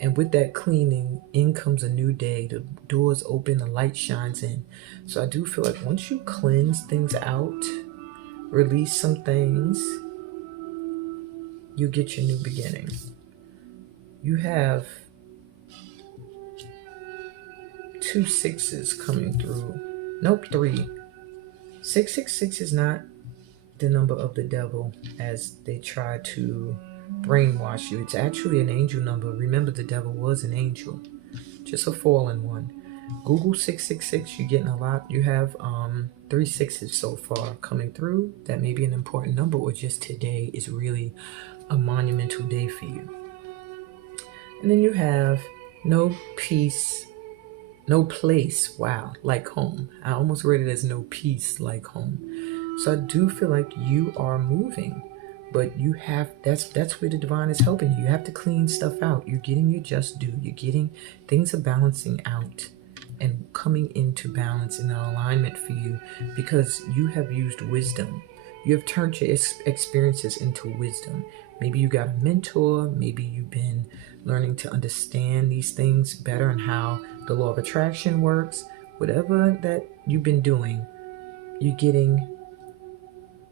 And with that cleaning, in comes a new day. The doors open, the light shines in. So I do feel like once you cleanse things out, release some things, you get your new beginning. You have 2 6s coming through. Nope, 3. 666 is not the number of the devil as they try to brainwash you. It's actually an angel number. Remember, the devil was an angel, just a fallen one. Google 666, you're getting a lot. You have 3 6s so far coming through. That may be an important number, or just today is really a monumental day for you. And then you have no peace, no place, wow, like home. I almost read it as no peace like home. So I do feel like you are moving, but you have, that's where the divine is helping you. You have to clean stuff out. You're getting your just due. You're getting, things are balancing out and coming into balance in an alignment for you because you have used wisdom. You have turned your experiences into wisdom. Maybe you got a mentor. Maybe you've been learning to understand these things better and how the law of attraction works. Whatever that you've been doing, you're getting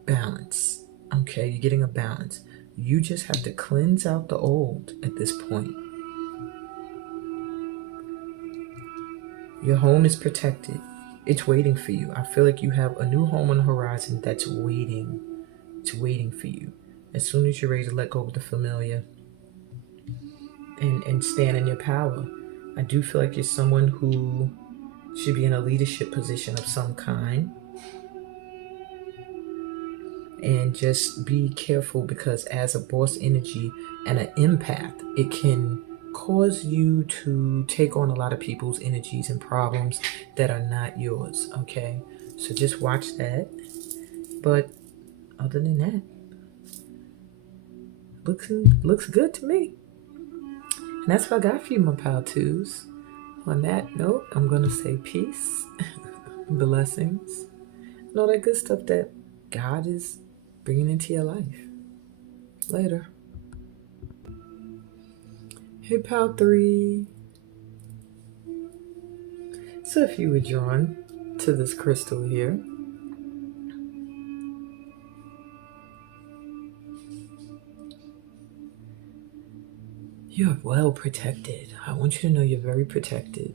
balance. Okay, you're getting a balance. You just have to cleanse out the old at this point. Your home is protected. It's waiting for you. I feel like you have a new home on the horizon that's waiting. It's waiting for you. As soon as you're ready to let go of the familiar and stand in your power. I do feel like you're someone who should be in a leadership position of some kind. And just be careful because as a boss energy and an empath, it can cause you to take on a lot of people's energies and problems that are not yours, okay? So just watch that. But other than that, looks good to me. And that's what I got for you, my pal twos. On that note, I'm going to say peace, blessings, and all that good stuff that God is bringing into your life. Later. Hey, pal 3. So if you were drawn to this crystal here, you are well protected. I want you to know you're very protected.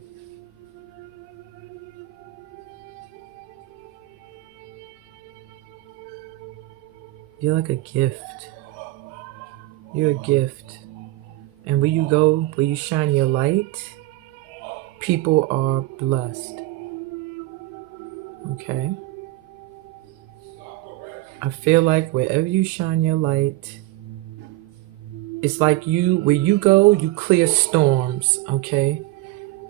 You're like a gift. You're a gift. And where you go, where you shine your light, people are blessed. Okay? I feel like wherever you shine your light, it's like where you go, you clear storms, okay?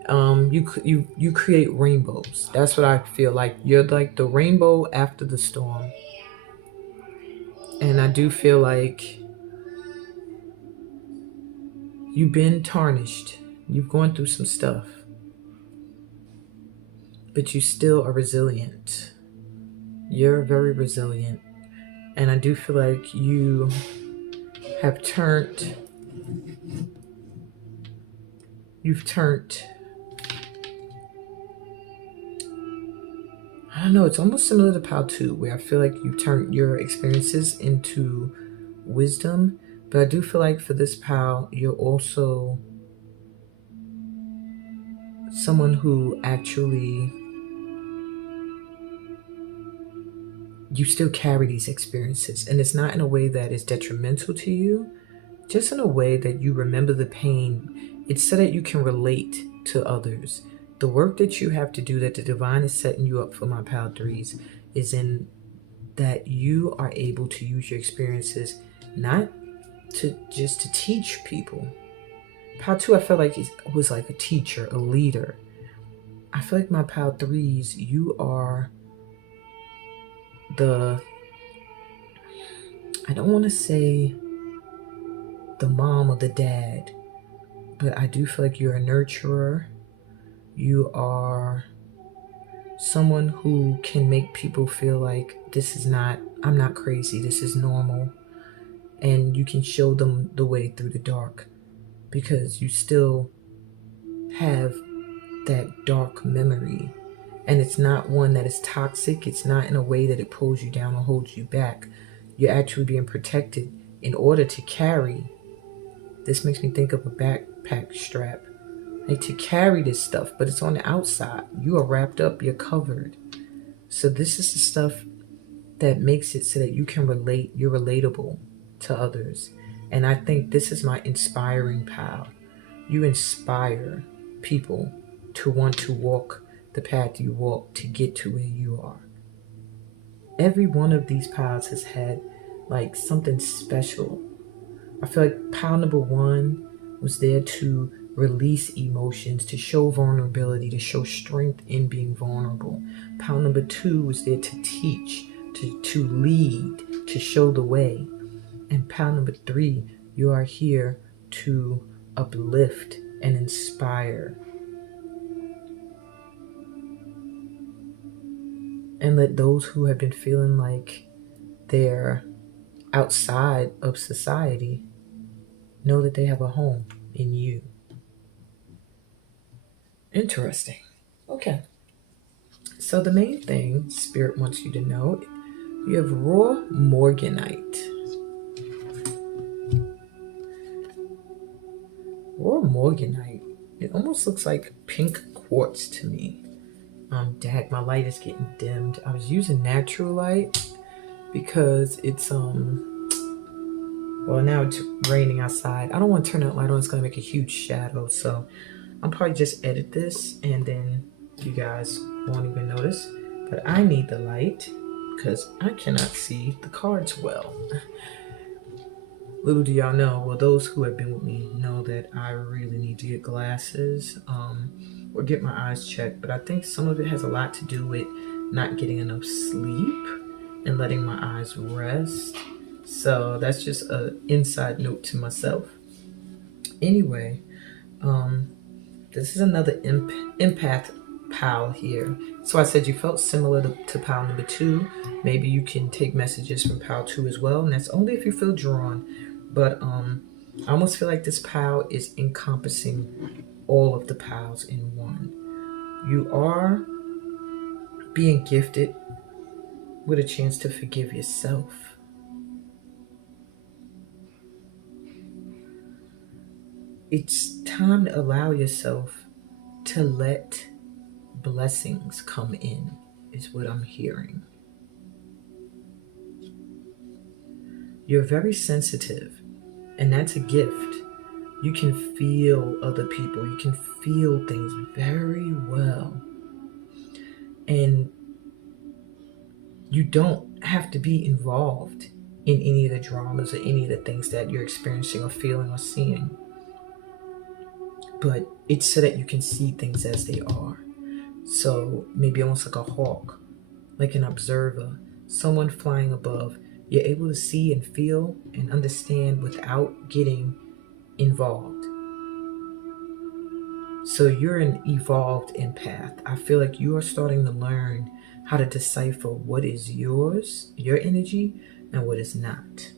You create rainbows. That's what I feel like. You're like the rainbow after the storm. And I do feel like you've been tarnished. You've gone through some stuff. But you still are resilient. You're very resilient. And I do feel like you have turned, I don't know, it's almost similar to Pal 2, where I feel like you turned your experiences into wisdom. But I do feel like for this Pal, you're also someone who actually, you still carry these experiences. And it's not in a way that is detrimental to you, just in a way that you remember the pain. It's so that you can relate to others. The work that you have to do, that the divine is setting you up for, my Pal 3s, is in that you are able to use your experiences not to just to teach people. Pal 2, I felt like it was like a teacher, a leader. I feel like my Pal 3s, you are I don't want to say the mom or the dad, but I do feel like you're a nurturer. You are someone who can make people feel like I'm not crazy, this is normal. And you can show them the way through the dark because you still have that dark memory. And it's not one that is toxic. It's not in a way that it pulls you down or holds you back. You're actually being protected in order to carry. This makes me think of a backpack strap. Like to carry this stuff, but it's on the outside. You are wrapped up, you're covered. So this is the stuff that makes it so that you can relate, you're relatable to others. And I think this is my inspiring pal. You inspire people to want to walk the path you walk to get to where you are. Every one of these pals has had like something special. I feel like pal number 1 was there to release emotions, to show vulnerability, to show strength in being vulnerable. Pal number 2 was there to teach, to lead, to show the way. And pal number 3, you are here to uplift and inspire. And let those who have been feeling like they're outside of society know that they have a home in you. Interesting. Okay. So the main thing Spirit wants you to know, you have raw morganite. Raw morganite. It almost looks like pink quartz to me. Dad, my light is getting dimmed. I was using natural light because it's well, now it's raining outside. I don't want to turn that light on. It's going to make a huge shadow. So I'll probably just edit this and then you guys won't even notice. But I need the light because I cannot see the cards well. Little do y'all know, well, those who have been with me know that I really need to get glasses or get my eyes checked. But I think some of it has a lot to do with not getting enough sleep and letting my eyes rest. So that's just an inside note to myself. Anyway, this is another empath pal here. So I said you felt similar to pal number 2. Maybe you can take messages from pal 2 as well. And that's only if you feel drawn. But I almost feel like this pal is encompassing all of the pals in one. You are being gifted with a chance to forgive yourself. It's time to allow yourself to let blessings come in, is what I'm hearing. You're very sensitive, and that's a gift. You can feel other people. You can feel things very well. And you don't have to be involved in any of the dramas or any of the things that you're experiencing or feeling or seeing. But it's so that you can see things as they are. So maybe almost like a hawk, like an observer, someone flying above. You're able to see and feel and understand without getting involved. So you're an evolved empath. I feel like you are starting to learn how to decipher what is yours, your energy, and what is not.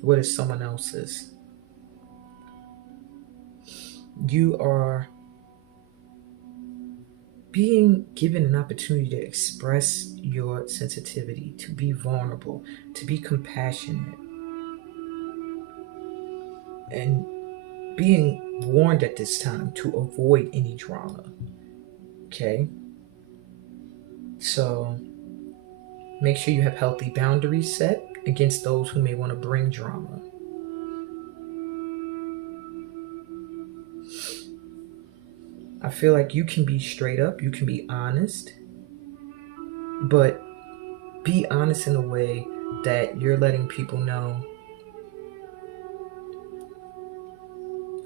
What is someone else's. You are being given an opportunity to express your sensitivity, to be vulnerable, to be compassionate, and being warned at this time to avoid any drama. Okay? So make sure you have healthy boundaries set against those who may want to bring drama. I feel like you can be straight up, you can be honest, but be honest in a way that you're letting people know,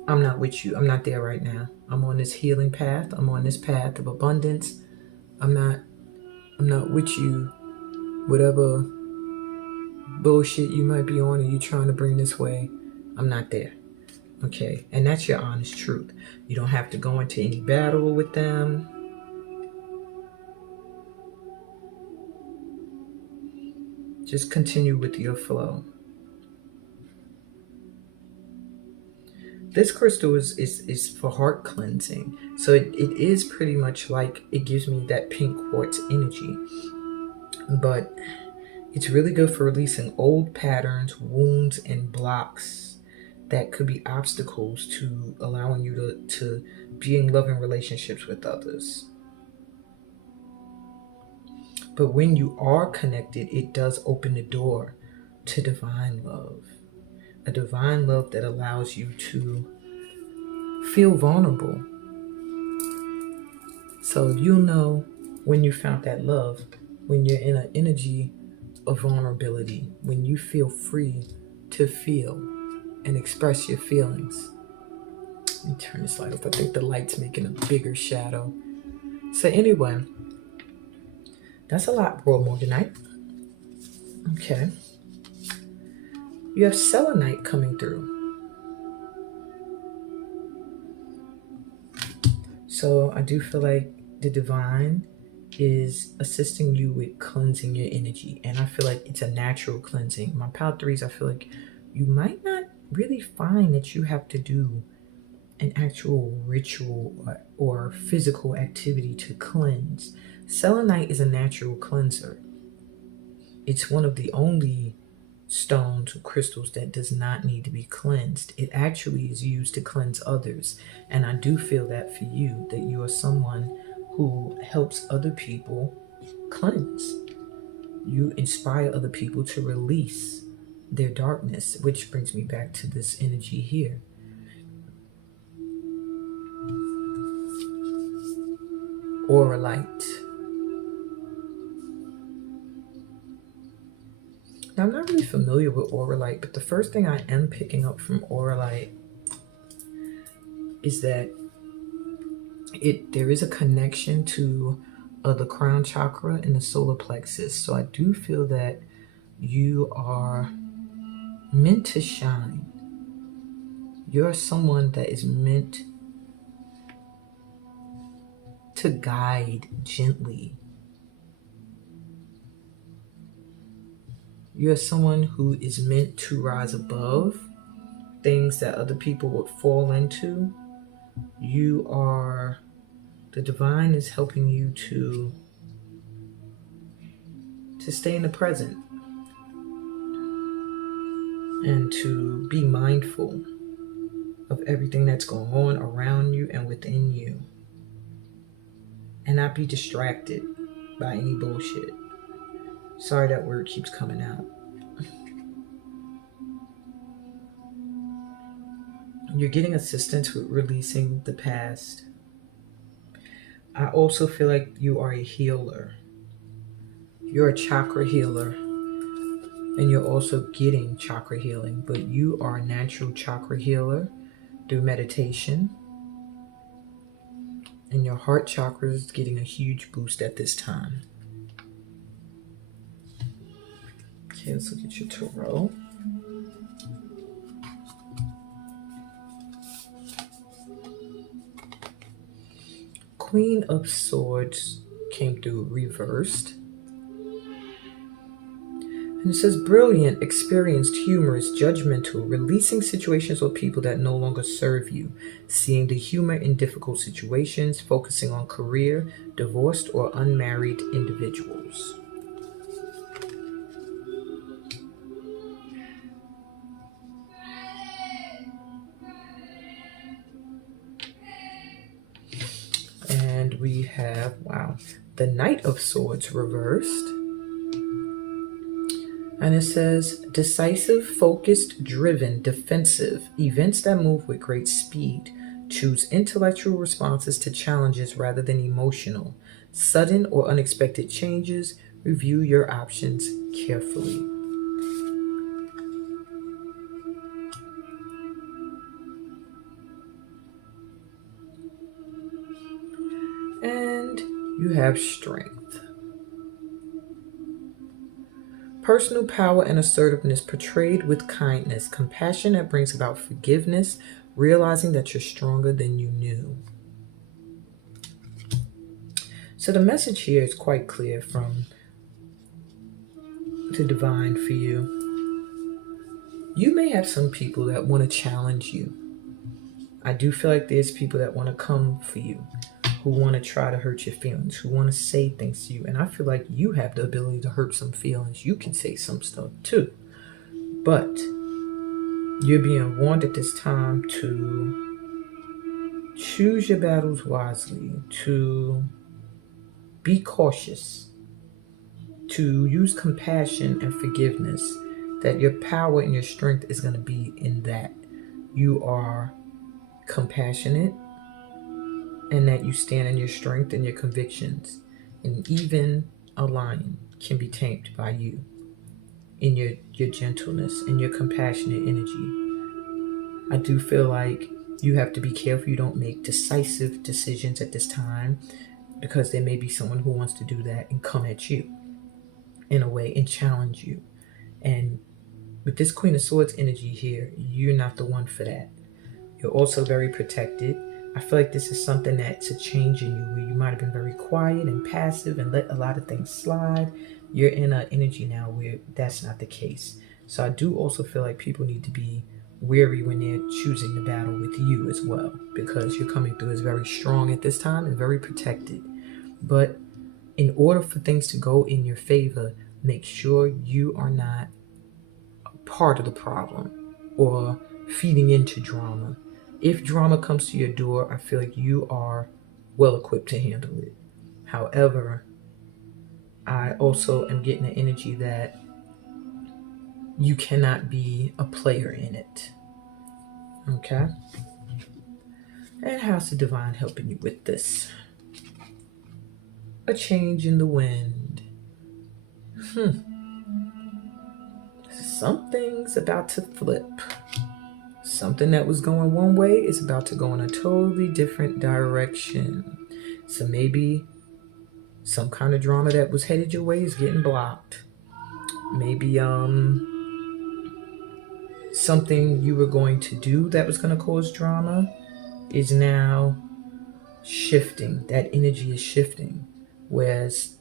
I'm not with you. I'm not there right now. I'm on this healing path. I'm on this path of abundance. I'm not with you whatever bullshit you might be on and you trying to bring this way, I'm not there. Okay, and that's your honest truth. You don't have to go into any battle with them. Just continue with your flow. This crystal is for heart cleansing. So it is pretty much like, it gives me that pink quartz energy. But it's really good for releasing old patterns, wounds, and blocks that could be obstacles to allowing you to be in loving relationships with others. But when you are connected, it does open the door to divine love. A divine love that allows you to feel vulnerable. So you'll know when you found that love, when you're in an energy of vulnerability, when you feel free to feel and express your feelings. Let me turn this light off. I think the light's making a bigger shadow. So anyway, that's a lot, Royal Morganite. Okay. You have selenite coming through. So I do feel like the divine is assisting you with cleansing your energy. And I feel like it's a natural cleansing. My pile 3s, I feel like you might not really find that you have to do an actual ritual or physical activity to cleanse. Selenite is a natural cleanser. It's one of the only stones or crystals that does not need to be cleansed. It actually is used to cleanse others. And I do feel that for you, that you are someone who helps other people cleanse. You inspire other people to release their darkness, which brings me back to this energy here. Auralite. Now, I'm not really familiar with Auralite, but the first thing I am picking up from Auralite is that there is a connection to the crown chakra and the solar plexus. So I do feel that you are meant to shine. You're someone that is meant to guide gently. You're someone who is meant to rise above things that other people would fall into. You are, the divine is helping you to stay in the present and to be mindful of everything that's going on around you and within you, and not be distracted by any bullshit. Sorry, that word keeps coming out. You're getting assistance with releasing the past. I also feel like you are a healer. You're a chakra healer, and you're also getting chakra healing, but you are a natural chakra healer through meditation, and your heart chakra is getting a huge boost at this time. Okay, let's look at your tarot. Queen of Swords came through reversed. And it says, brilliant, experienced, humorous, judgmental, releasing situations or people that no longer serve you, seeing the humor in difficult situations, focusing on career, divorced or unmarried individuals. And we have, wow, the Knight of Swords reversed. And it says, decisive, focused, driven, defensive, events that move with great speed. Choose intellectual responses to challenges rather than emotional. Sudden or unexpected changes. Review your options carefully. And you have strength. Personal power and assertiveness portrayed with kindness, compassion that brings about forgiveness, realizing that you're stronger than you knew. So the message here is quite clear from the divine for you. You may have some people that want to challenge you. I do feel like there's people that want to come for you, who want to try to hurt your feelings, who want to say things to you. And I feel like you have the ability to hurt some feelings. You can say some stuff too. But you're being warned at this time to choose your battles wisely, to be cautious, to use compassion and forgiveness, that your power and your strength is going to be in that you are compassionate and that you stand in your strength and your convictions. And even a lion can be tamed by you in your gentleness and your compassionate energy. I do feel like you have to be careful you don't make decisive decisions at this time, because there may be someone who wants to do that and come at you in a way and challenge you. And with this Queen of Swords energy here, you're not the one for that. You're also very protected. I feel like this is something that's a change in you, where you might have been very quiet and passive and let a lot of things slide. You're in an energy now where that's not the case. So I do also feel like people need to be wary when they're choosing the battle with you as well, because you're coming through as very strong at this time and very protected. But in order for things to go in your favor, make sure you are not part of the problem or feeding into drama. If drama comes to your door, I feel like you are well equipped to handle it. However, I also am getting the energy that you cannot be a player in it. Okay? And how's the divine helping you with this? A change in the wind. Something's about to flip. Something that was going one way is about to go in a totally different direction. So maybe some kind of drama that was headed your way is getting blocked. Maybe something you were going to do that was going to cause drama is now shifting. That energy is shifting. Whereas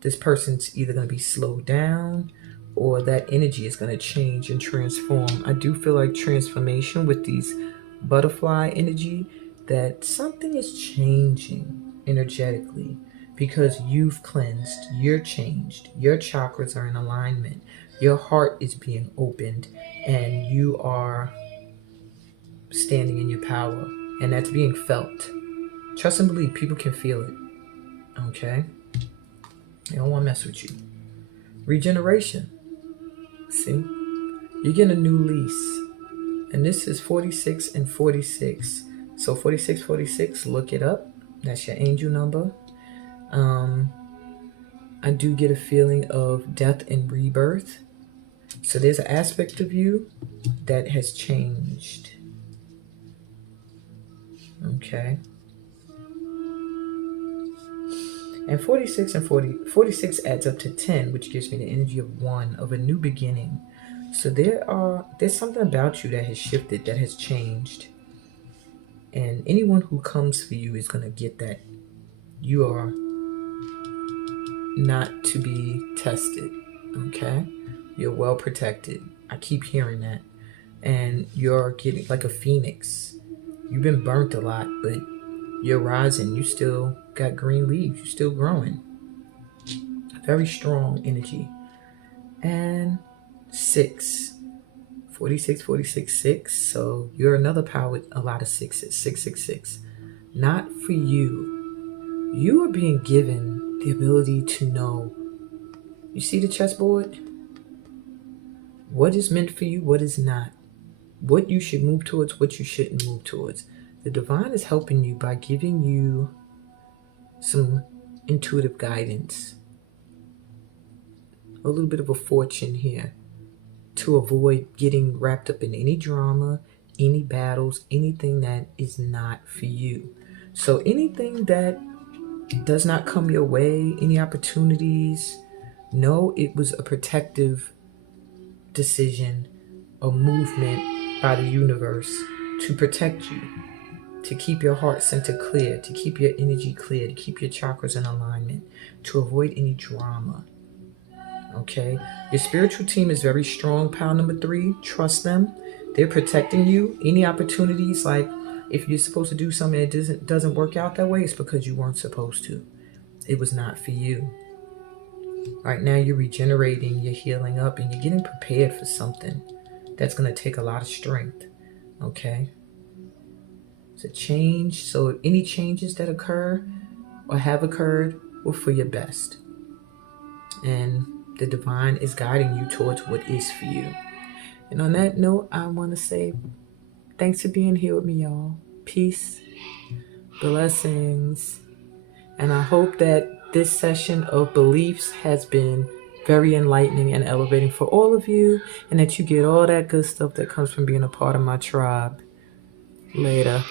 this person's either going to be slowed down or that energy is going to change and transform. I do feel like transformation with these butterfly energy, that something is changing energetically because you've cleansed, you're changed, your chakras are in alignment, your heart is being opened, and you are standing in your power, and that's being felt. Trust and believe, people can feel it. Okay? They don't want to mess with you. Regeneration. See? You're getting a new lease. And this is 46 and 46. So 4646, look it up. That's your angel number. I do get a feeling of death and rebirth. So there's an aspect of you that has changed. Okay. And 46 and 46 adds up to 10, which gives me the energy of 1, of a new beginning. So there's something about you that has shifted, that has changed. And anyone who comes for you is going to get that you are not to be tested. Okay? You're well protected. I keep hearing that. And you're getting like a phoenix. You've been burnt a lot, but you're rising. You still got green leaves. You're still growing. Very strong energy. And 6. 46, 46, 6. So you're another power with a lot of sixes. 666. Not for you. You are being given the ability to know. You see the chessboard? What is meant for you, what is not. What you should move towards, what you shouldn't move towards. The divine is helping you by giving you some intuitive guidance. A little bit of a fortune here to avoid getting wrapped up in any drama, any battles, anything that is not for you. So anything that does not come your way, any opportunities, No, it was a protective decision, a movement by the universe to protect you, to keep your heart center clear, to keep your energy clear, to keep your chakras in alignment, to avoid any drama. Okay? Your spiritual team is very strong, pile number 3. Trust them. They're protecting you. Any opportunities, like if you're supposed to do something that doesn't work out that way, it's because you weren't supposed to. It was not for you. Right now, you're regenerating, you're healing up, and you're getting prepared for something that's going to take a lot of strength. Okay? It's a change. So any changes that occur or have occurred were for your best. And the divine is guiding you towards what is for you. And on that note, I want to say thanks for being here with me, y'all. Peace, blessings. And I hope that this session of beliefs has been very enlightening and elevating for all of you, and that you get all that good stuff that comes from being a part of my tribe. Later.